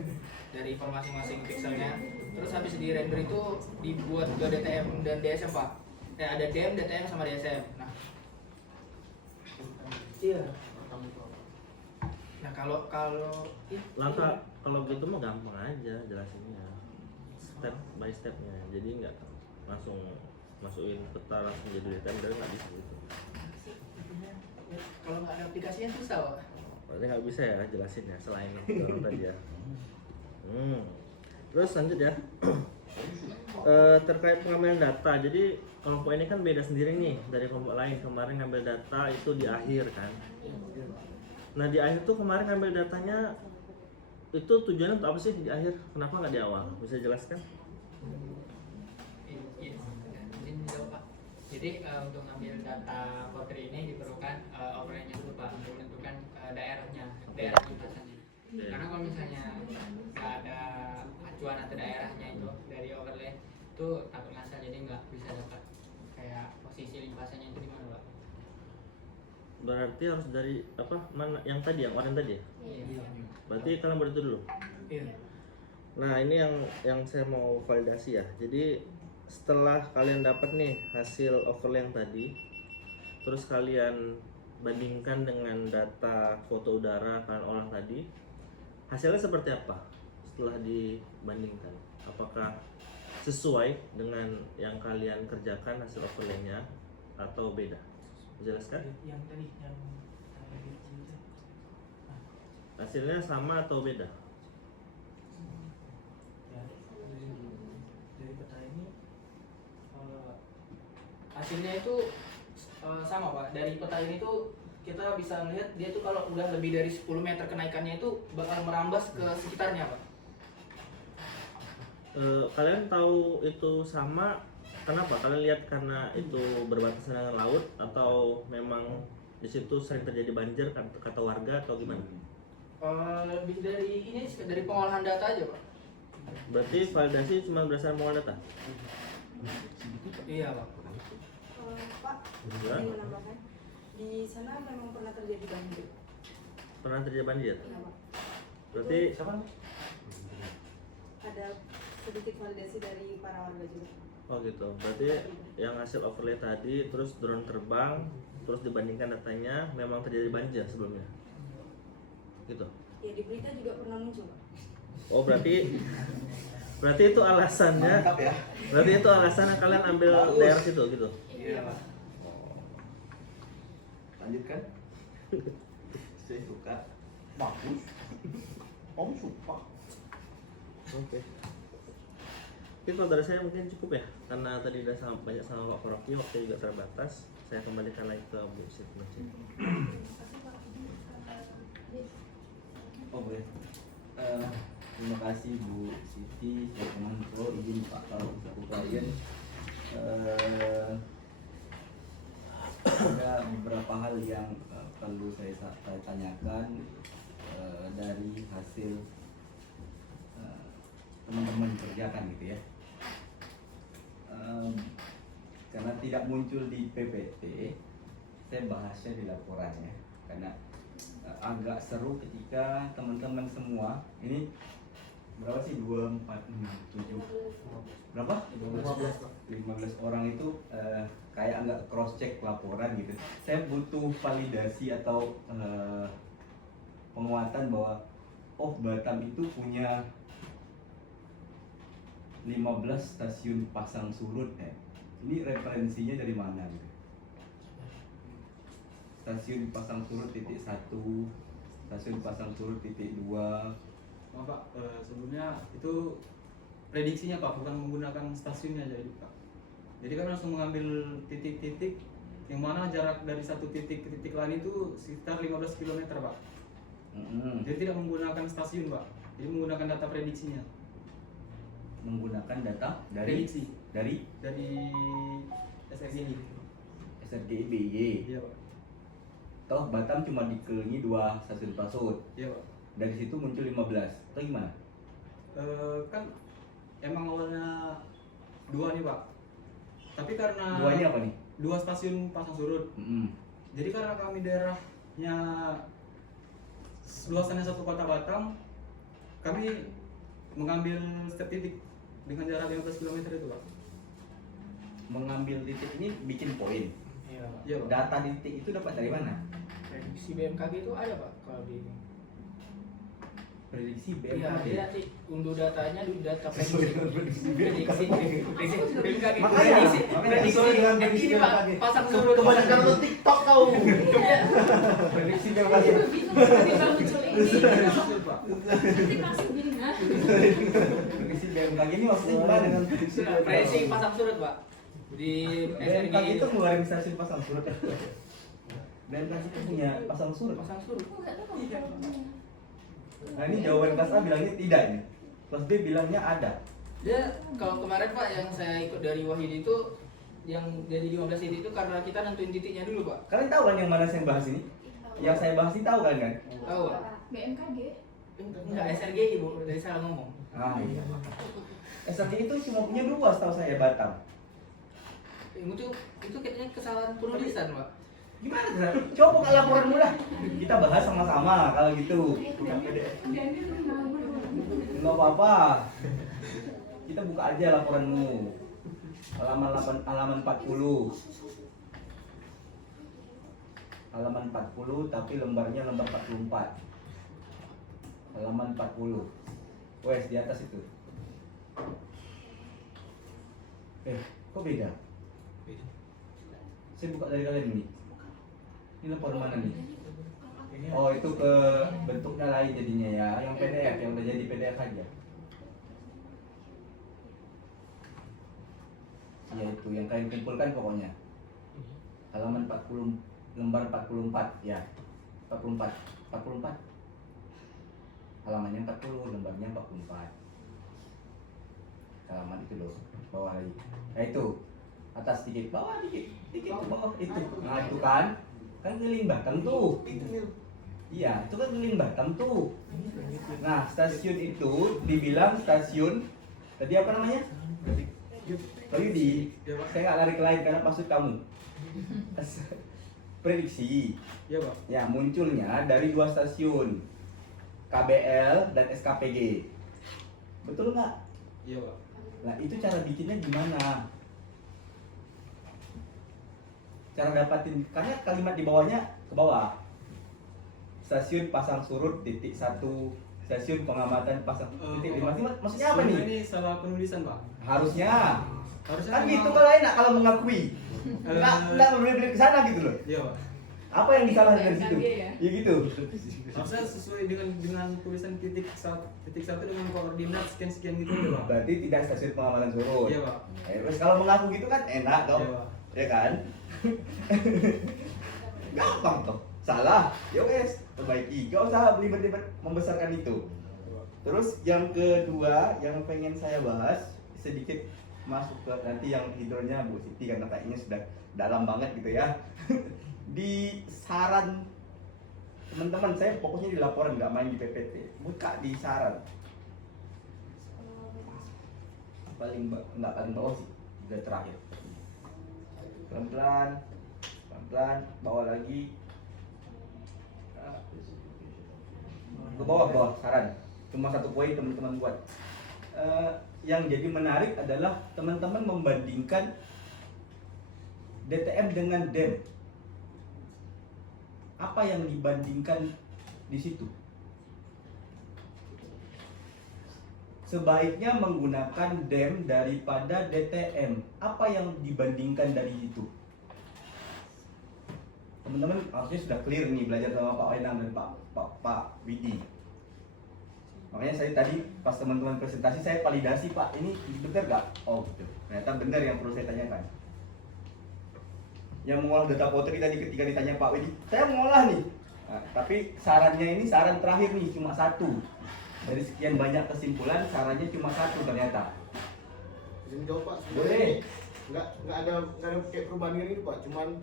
dari masing-masing pixelnya. Terus habis di render itu dibuat ke DTM dan DSM Pak. Ada DTM, DTM sama DSM. Nah, iya. Nah kalau langkah kalau gitu mah gampang aja jelasinnya, step by stepnya. Jadi nggak langsung masukin peta langsung jadi DTM, dari nggak bisa gitu. kalau nggak ada aplikasinya susah Pak. Berarti nggak bisa ya jelasinnya selain yang tadi ya. Terus lanjut ya. Terkait pengambilan data, jadi kelompok ini kan beda sendiri nih dari kelompok lain. Kemarin ngambil data itu di akhir kan. Nah di akhir tuh kemarin ngambil datanya itu tujuannya untuk apa sih di akhir? Kenapa nggak di awal? Bisa jelaskan? Jadi untuk ngambil data potri ini diperlukan overlaynya dulu Pak untuk menentukan daerahnya lintasannya. Karena kalau misalnya nggak ada acuan atau daerahnya itu dari overlay itu takut ngasal, jadi nggak bisa dapat kayak posisi limpasannya itu di mana Pak. Berarti harus dari apa? Mana yang tadi, yang oranye tadi? Iya. Berarti kalian buat itu dulu. Iya. Nah ini yang saya mau validasi ya. Jadi setelah kalian dapat nih hasil overlay yang tadi, terus kalian bandingkan dengan data foto udara kalian olah tadi, hasilnya seperti apa setelah dibandingkan? Apakah sesuai dengan yang kalian kerjakan hasil overlaynya atau beda? Jelaskan. Yang tadi yang Hasilnya sama atau beda? dari peta ini hasilnya itu sama Pak. Dari peta ini tuh kita bisa melihat dia tuh kalau udah lebih dari 10 meter kenaikannya itu bakal merambas ke sekitarnya Pak. Kalian tahu itu sama kenapa? Kalian lihat karena itu berbatasan dengan laut atau memang di situ sering terjadi banjir kata warga atau gimana? Lebih dari ini dari pengolahan data aja Pak. Berarti validasi cuma berdasarkan pengolahan data? Iya Pak. Pak, Ya. ingin menambahkan, di sana memang pernah terjadi banjir. Pernah terjadi banjir? Iya, Pak. Berarti Ada sedikit validasi dari para warga juga. oh gitu. Berarti yang hasil overlay tadi terus drone terbang terus dibandingkan datanya memang terjadi banjir sebelumnya. Gitu. Ya di berita juga pernah muncul, Pak. Oh berarti itu alasannya. Mantap ya. Berarti itu alasannya kalian ambil daerah situ gitu. Iya Pak. Lanjutkan. Saya suka. Bagus. Om suka. Oke. Mungkin kalau dari saya mungkin cukup ya, karena tadi udah sangat banyak sama Pak Koroki, waktu juga terbatas. Saya kembalikan lagi ke Bu Siti. Oh boleh. Terima kasih Bu Siti, teman pro izin Pak kalau satu klien. Ada beberapa hal yang perlu saya tanyakan dari hasil teman-teman kerjakan gitu ya. Karena tidak muncul di PPT, saya bahasnya di laporan ya. Karena agak seru ketika teman-teman semua ini berapa sih 2, 4, 6, 7 berapa? 15 orang itu kayak nggak cross check laporan gitu. Saya butuh validasi atau penguatan bahwa oh Batam itu punya 15 stasiun pasang surut ya. Ini referensinya dari mana gitu? Stasiun pasang surut titik 1, stasiun pasang surut titik 2. Maaf Pak, sebelumnya itu prediksinya Pak, bukan menggunakan stasiunnya jadi Pak. Jadi kami langsung mengambil titik-titik yang mana jarak dari satu titik ke titik lain itu sekitar 15 km Pak. Jadi tidak menggunakan stasiun Pak, jadi menggunakan data prediksinya. Menggunakan data Prediksi dari SRGI. SRGI-BY. Iya Pak. Toh Batam cuma dikelilingi 2 stasiun pasut. Iya Pak. Dari situ muncul 15. Atau gimana? Kan emang awalnya 2 nih Pak. Tapi karena Duanya apa nih? 2 stasiun pasang surut. Jadi karena kami daerahnya luasannya satu kota Batam, kami mengambil setiap titik dengan jarak 15 km itu Pak. Mengambil titik ini bikin poin. Iya, Pak. Iya Pak. Data di titik itu dapat dari mana? Prediksi BMKG itu ada Pak kalau di ini. Prediksi Iya, BMKG. dia nanti unduh datanya di data Sesuai prediksi. dengan prediksi Prediksi BMKG. Makanya sesuai dengan Prediksi prediksi ini Pak, BMKG. pasang surut. Kebanyakan nonton TikTok kau. Prediksi BMKG. Prediksi BMKG ini maksudnya gimana dengan prediksi BMKG? Prediksi pasang surut Pak. Di BMKG itu ngeluarin stasiun pasang surut. BMKG itu punya pasang surut. Pasang surut. Nah ini jawaban kelas A bilangnya tidak nih. Kelas B bilangnya ada. Dia kalau kemarin Pak yang saya ikut dari Wahid itu yang jadi 15 titik itu karena kita nentuin titiknya dulu Pak. Kalian tahu kan yang mana saya bahas ini? Yang saya bahas ini tahu kan? Tahu Pak? BMKG. Enggak, SRGI Bu, dari salah ngomong. Ah iya. SRG itu cuma punya 2 setahu saya Batam. Itu kayaknya kesalahan penulisan Pak. Gimana Zara? Coba buka laporanmu lah. Kita bahas sama-sama kalau gitu. Enggak apa-apa. Kita buka aja laporanmu. Halaman 40. Halaman 40 tapi lembarnya lembar 44. Halaman 40. Wes di atas itu. Kok beda? Saya buka dari kalian ini. Ini laporan mana nih? Oh itu ke bentuknya lain jadinya ya, yang PDF, yang udah jadi PDF aja. Ya itu yang kalian kumpulkan pokoknya. Halaman 40, lembar 44 ya. 44. Halamannya 40, lembarnya 44. Halaman itu loh, bawah lagi. Nah itu, atas dikit, bawah dikit ke bawah itu. Nah itu kan keliling Batam tuh. Iya, itu kan keliling Batam tuh. Nah, stasiun itu dibilang stasiun tadi apa namanya? Yudi. Saya nggak lari ke lain karena maksud kamu. Prediksi. Iya, Pak. Ya, munculnya dari 2 stasiun. KBL dan SKPG. Betul nggak? Iya, Pak. Nah, itu cara bikinnya gimana? Cara dapatin, karena kalimat di bawahnya ke bawah. Stasiun pasang surut titik 1, stasiun pengamatan pasang titik 5. Maksudnya apa nih? Ini salah penulisan Pak. Harusnya kan gitu memang- kalau enak kalau mengakui. Enggak bener-bener ke sana gitu loh. Iya Pak. Apa yang disalahin dari situ? BMKG ya? Ya gitu. Harusnya sesuai dengan tulisan titik satu dengan koordinat sekian gitu ya Pak. Berarti tidak stasiun pengamatan surut. Iya Pak. Terus kalau mengaku gitu kan enak dong. Iya Pak. Ya kan? Gampang toh. Salah, ya wes, perbaiki. Gak usah belibet-libet membesarkan itu. Terus yang kedua yang pengen saya bahas sedikit masuk ke nanti yang hidronya Bu Siti karena kayaknya sudah dalam banget gitu ya. Di saran teman-teman saya fokusnya di laporan nggak main di PPT. Buka di saran. Paling nggak paling bawah sih, udah terakhir. Pelan-pelan, bawa lagi ke bawah saran. Cuma 1 poin teman-teman buat. Yang jadi menarik adalah teman-teman membandingkan DTM dengan DEM. Apa yang dibandingkan di situ? Sebaiknya menggunakan DEM daripada DTM. Apa yang dibandingkan dari itu? Teman-teman harusnya sudah clear nih belajar sama Pak Wenang dan Pak Widi. Makanya saya tadi pas teman-teman presentasi saya validasi, Pak, ini benar gak? Oh gitu, ternyata benar yang perlu saya tanyakan. Yang mengolah data potri tadi ketika ditanya Pak Wedi, saya mengolah nih. Nah, tapi sarannya ini saran terakhir nih, cuma satu. Dari sekian banyak kesimpulan, sarannya cuma satu ternyata. Izin jawab Pak. Boleh. Nggak ada kayak perubahan ini Pak. Cuman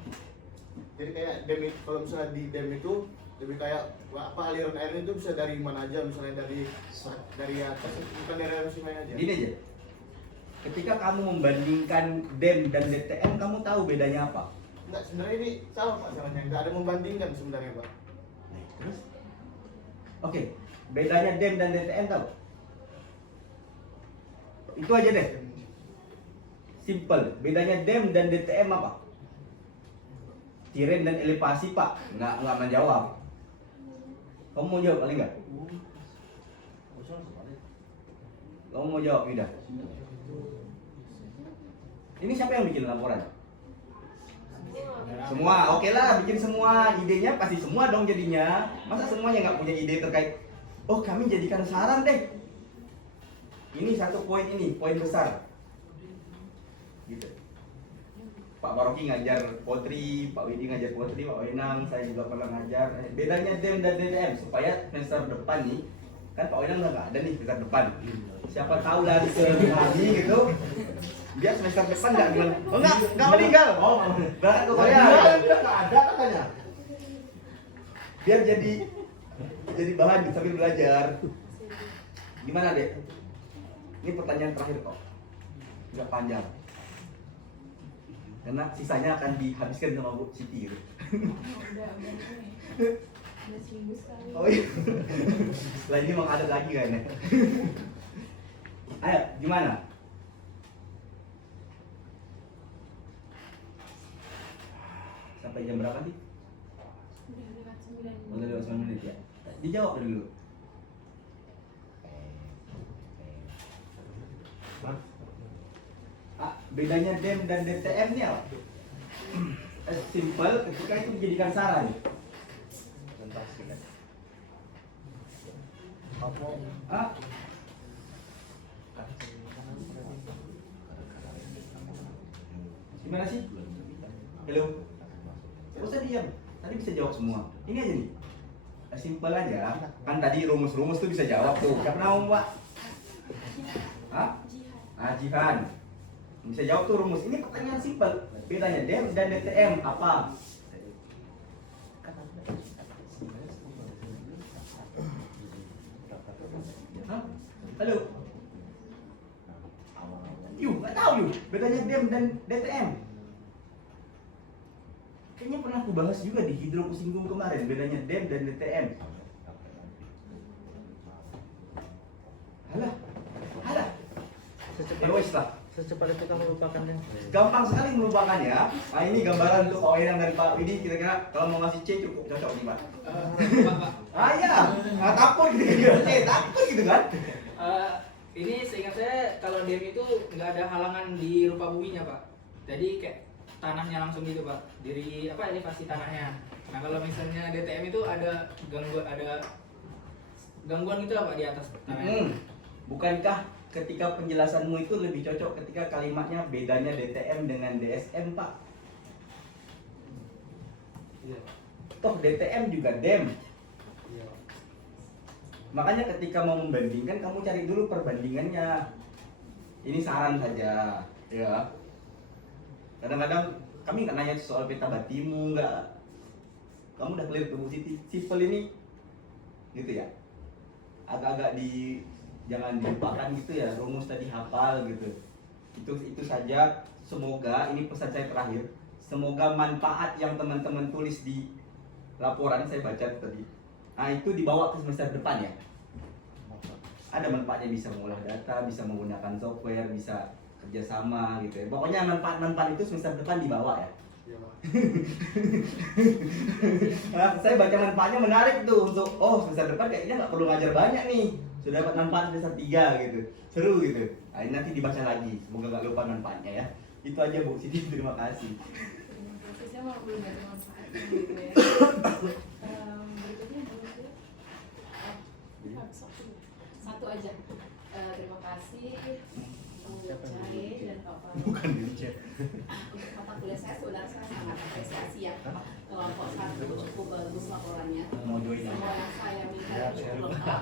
jadi kayak dam itu, kalau misalnya di dam itu lebih kayak apa aliran airnya itu bisa dari mana aja, misalnya dari atas, bukan dari air sungai aja. Gini aja. Ketika kamu membandingkan dam dan DTM, kamu tahu bedanya apa? Enggak, sebenarnya ini salah Pak caranya. Nggak ada membandingkan sebenarnya Pak. Terus? Oke, bedanya dam dan DTM tahu? Itu aja deh. Simple. Bedanya dam dan DTM apa? Tiren dan elevasi Pak. Nggak menjawab. Kamu mau jawab paling nggak? Kamu mau jawab Yuda? Ini siapa yang bikin laporan? Semua, oke lah, bikin semua. Idenya pasti semua dong jadinya. Masa semuanya nggak punya ide terkait? Oh, kami jadikan saran deh. Ini satu poin ini, poin besar. Gitu. Pak Baroki ngajar potri, Pak Widi ngajar potri, Pak Wenang, saya juga pernah ngajar. Bedanya DEM dan DTM supaya semester depan nih, kan Pak Wenang nggak ada nih semester depan. Siapa tahu lari ke Bali gitu. Biar semester depan nggak gimana? Oh nggak meninggal. Oh, berangkat ke Korea. Nggak ada katanya. Biar jadi bahan sambil belajar. Gimana deh? Ini pertanyaan terakhir kok. Nggak panjang. Karena sisanya akan dihabiskan sama Bu Siti gitu. Udah seminggu sekali. Oh iya. Setelah ini emang ada lagi kayaknya. Ayo, gimana? Sampai jam berapa sih? Udah lewat 9 menit ya. Dijawab dulu. Bedanya DEM dan DTM ini apa? Simple, ketika itu dijadikan saran. Gimana sih? Halo? Gak usah diam, tadi bisa jawab semua. Ini aja nih, simple aja. Kan tadi rumus-rumus tuh bisa jawab tuh. Siapa nama Mbak? Jihan. Bisa jawab tuh rumus. Ini pertanyaan simpel. Bedanya DEM dan DTM apa? Halo? Nggak tahu bedanya DEM dan DTM. Kayaknya pernah aku bahas juga di hidro kusinggung kemarin. Bedanya DEM dan DTM. Halah. Secepat itu kamu melupakannya. Gampang sekali melupakannya. Nah ini gambaran untuk Pak Wenang dan Pak Widi. Kira-kira kalau mau ngasih C cukup cocok nih Pak. Iya. Takut gitu C, takut gitu kan. Ini seingat saya kalau DEM itu nggak ada halangan di rupa buminya Pak. Jadi kayak tanahnya langsung gitu Pak. Dari elevasi tanahnya. Nah kalau misalnya DTM itu ada gangguan gitu Pak di atas tanahnya. Bukankah ketika penjelasanmu itu lebih cocok ketika kalimatnya bedanya DTM dengan DSM Pak? Iya. Toh DTM juga DEM. Iya. Makanya ketika mau membandingkan kamu cari dulu perbandingannya. Ini saran saja, ya. Kadang-kadang kami nggak nanya soal peta batimu, nggak. Kamu udah clear tuh Siti. Simple ini, gitu ya. Agak-agak jangan dilupakan gitu ya, rumus tadi hafal gitu. Itu saja. Semoga ini pesan saya terakhir. Semoga manfaat yang teman-teman tulis di laporan saya baca tadi. Nah itu dibawa ke semester depan ya. Ada manfaatnya, bisa mengolah data, bisa menggunakan software, bisa kerjasama gitu ya. Pokoknya manfaat-manfaat itu semester depan dibawa ya. Nah, saya baca manfaatnya menarik tuh untuk semester depan kayaknya nggak perlu ngajar banyak nih. Sudah dapat manfaat semester 3 gitu. Seru gitu. Nah, ini nanti dibaca lagi. Semoga nggak lupa manfaatnya ya. Itu aja Bu Siti, terima kasih. Saya mau belum ada manfaat gitu ya. Berikutnya satu aja. Terima kasih Kang Jae dan Bapak. Bukan di chat. Mata kuliah saya saudara saya sangat apresiasi ya. Kelompok satu cukup bagus laporannya. Mau join ya? Semua yang saya minta cukup lengkap.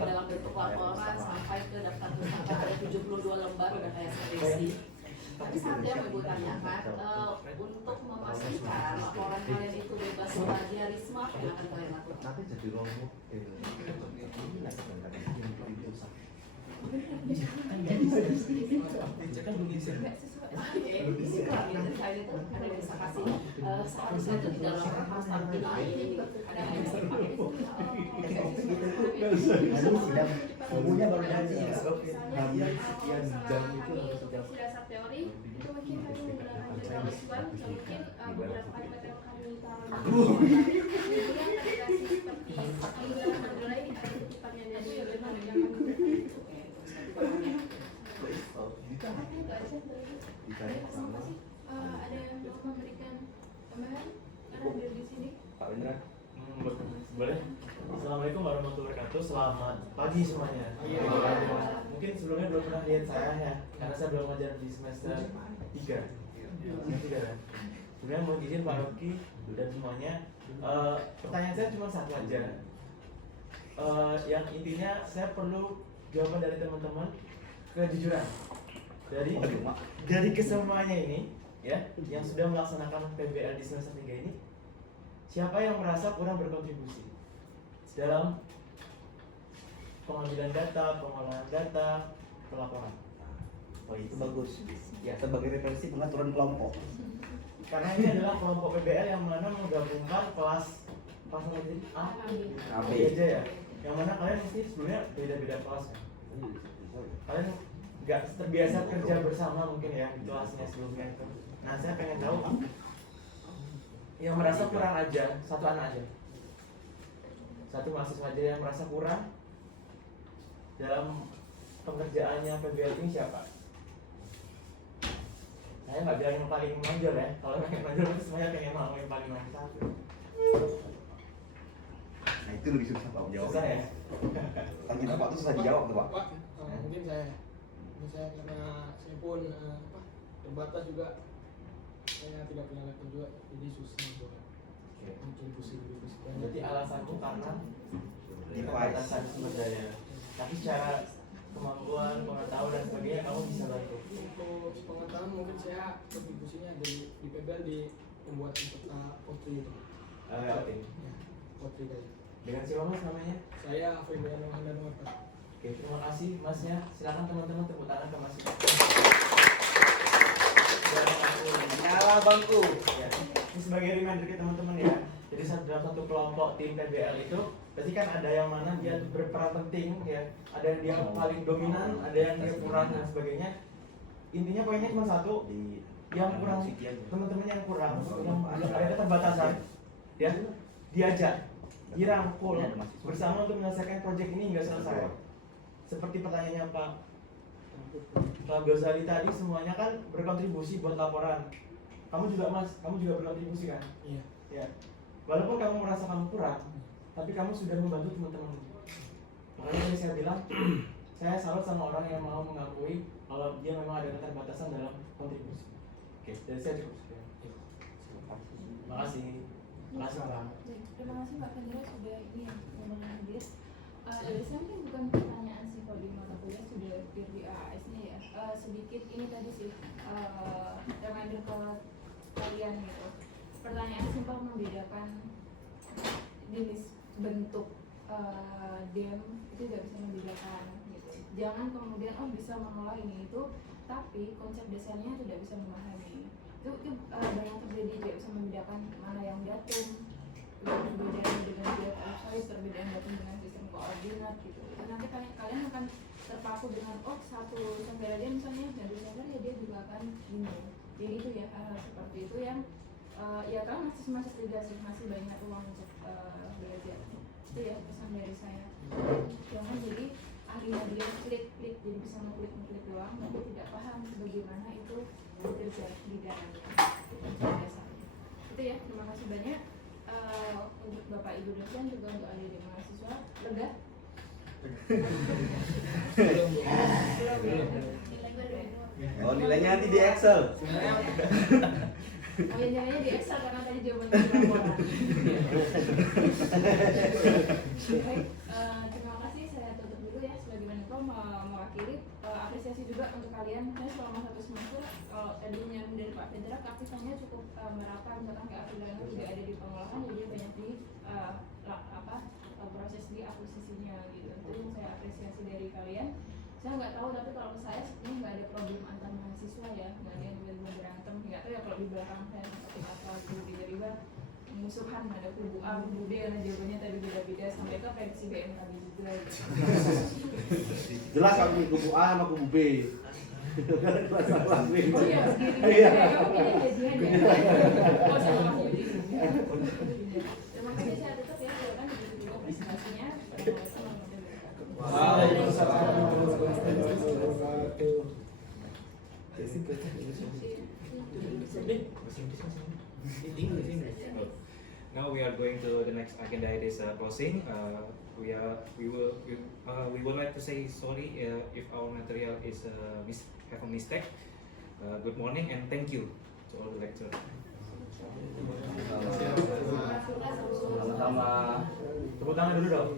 Dalam bentuk laporan sampai ke daftar pustaka ada 72 lembar udah kayak skripsi. Tapi satu yang ibu tanyakan, untuk memastikan laporan kalian itu bebas plagiarisme, apa yang akan kalian lakukan? Nanti jadi rombok. Ini lah kadang-kadang yang itu sakit. Kan belum bisa. Saya itu ada bisa kasih seharusnya itu di dalam kertas tapi ini ada yang bisa dipakai. Umumnya baru jadi ya. Sekian jam itu untuk dasar teori itu mungkin kami menggunakan jurnal visual mungkin beberapa kalimat yang kami taruh kemudian tadi kasih seperti jurnal lain ada kutipannya dari jurnal yang kami ada yang mau memberikan tambahan karena hadir di sini. Pak Wendra. Boleh. Assalamualaikum warahmatullahi wabarakatuh. Selamat pagi semuanya. Iya. Mungkin sebelumnya belum pernah lihat saya ya, karena saya belum ngajar di semester 3. Kan? Sebenarnya mau izin Pak Rocky dan semuanya. Pertanyaan saya cuma satu aja. Yang intinya saya perlu jawaban dari teman-teman kejujuran dari kesemuanya ini ya yang sudah melaksanakan PBL di semester 3 ini, siapa yang merasa kurang berkontribusi dalam pengambilan data, pengolahan data, pelaporan? Oh itu bagus. Ya sebagai referensi pengaturan kelompok. Karena ini adalah kelompok PBL yang mana menggabungkan kelas A, B aja ya. Yang mana kalian mesti sebelumnya beda-beda kelas ya. Kalian nggak terbiasa kerja bersama mungkin ya di kelasnya sebelumnya itu. Nah saya pengen tahu yang merasa kurang aja, satu anak aja, satu mahasiswa aja yang merasa kurang dalam pengerjaannya PBL ini siapa? Saya nggak bilang yang paling menonjol ya, kalau pengen menonjol itu semuanya pengen mau yang paling nomor satu. Nah itu lebih susah Pak jawab. Susah ya? Tanya Pak itu susah dijawab tuh Pak. Mungkin saya karena saya pun terbatas juga, saya tidak punya laptop juga, jadi susah buat kontribusi. Berarti alasanku karena keterbatasan sumber daya. Tapi secara kemampuan, pengetahuan dan sebagainya kamu bisa bantu. Untuk pengetahuan mungkin saya kontribusinya di PBL di pembuatan peta potri itu. Oke. Potri tadi. Dengan siapa mas namanya? Saya Afridiano Handano. Oke, terima kasih masnya. Silakan teman-teman tepuk tangan ke mas. Nyala bangku. Ya. Ini sebagai reminder ke teman-teman ya. Jadi dalam satu kelompok tim PBL itu, berarti kan ada yang mana dia berperan penting ya. Ada yang dia paling dominan, ada yang dia kurang dan sebagainya. Intinya poinnya cuma satu, yang kurang, teman-teman yang kurang, yang ada keterbatasan, ya diajak, dirangkul bersama untuk menyelesaikan proyek ini hingga selesai. Seperti pertanyaannya Pak Ghazali tadi, semuanya kan berkontribusi buat laporan. Kamu juga mas, kamu juga berkontribusi kan? Iya. Ya. Walaupun kamu merasa kamu kurang, tapi kamu sudah membantu teman-teman. Makanya tadi saya bilang, saya salut sama orang yang mau mengakui kalau dia memang ada keterbatasan dalam kontribusi. Oke, dari saya cukup sekian. Terima kasih. Terima kasih Pak. Terima kasih Pak Kendra sudah ini yang hadir. Dari saya mungkin bukan pertanyaan sih kalau di mata kuliah sudah di AAS-nya ya. Sedikit ini tadi sih reminder ke kalian gitu. Pertanyaan simpel membedakan jenis bentuk DEM itu tidak bisa membedakan gitu. Jangan kemudian bisa mengolah ini itu, tapi konsep desainnya tidak bisa memahami. Itu banyak terjadi, tidak bisa membedakan mana yang datum, perbedaan dengan data website, perbedaan datum dengan sistem koordinat gitu. Itu nanti kalian akan terpaku dengan satu sampai dia misalnya dan desainer ya dia juga akan bingung. Jadi itu ya hal-hal seperti itu yang ya kalian masih tidak sih, masih banyak ruang untuk belajar. Itu ya pesan dari saya. Jangan jadi ahlinya dia klik jadi bisa ngeklik doang tapi tidak paham bagaimana itu bekerja di dalamnya. Itu ya, terima kasih banyak untuk Bapak Ibu dosen juga untuk adik-adik mahasiswa. Lega? Oh, nilainya nanti di Excel. Oh ya nilainya di Excel karena tadi jawabannya di laporan. Baik, terima kasih, saya tutup dulu ya sebagai Menko mewakili apresiasi juga untuk kalian. Saya selama 1 semester kalau tadinya dari Pak Federa keaktifannya cukup merata, misalkan kayak Afrilano juga ada di pengolahan, jadi banyak di proses di akuisisinya gitu. Itu yang saya apresiasi dari kalian. Saya nggak tahu, tapi kalau saya sebenarnya nggak ada problem antar mahasiswa ya, nggak ada yang tiba-tiba berantem, nggak tahu ya kalau di belakang saya seperti apa gitu, tiba-tiba musuhan ada kubu A, kubu B, karena jawabannya tadi beda-beda sampai ke prediksi BMKG juga gitu. Jelas aku kubu A sama kubu B. Oh iya, segini kamu pilih gajian ya. Oh sama Mas Yudi. Terima kasih, saya tutup ya, silakan begitu juga presentasinya. Now we are going to the next agenda. It is closing. We would like to say sorry if our material is have a mistake. Good morning and thank you to all the lecturers. Sama-sama. Tepuk tangan dulu dong.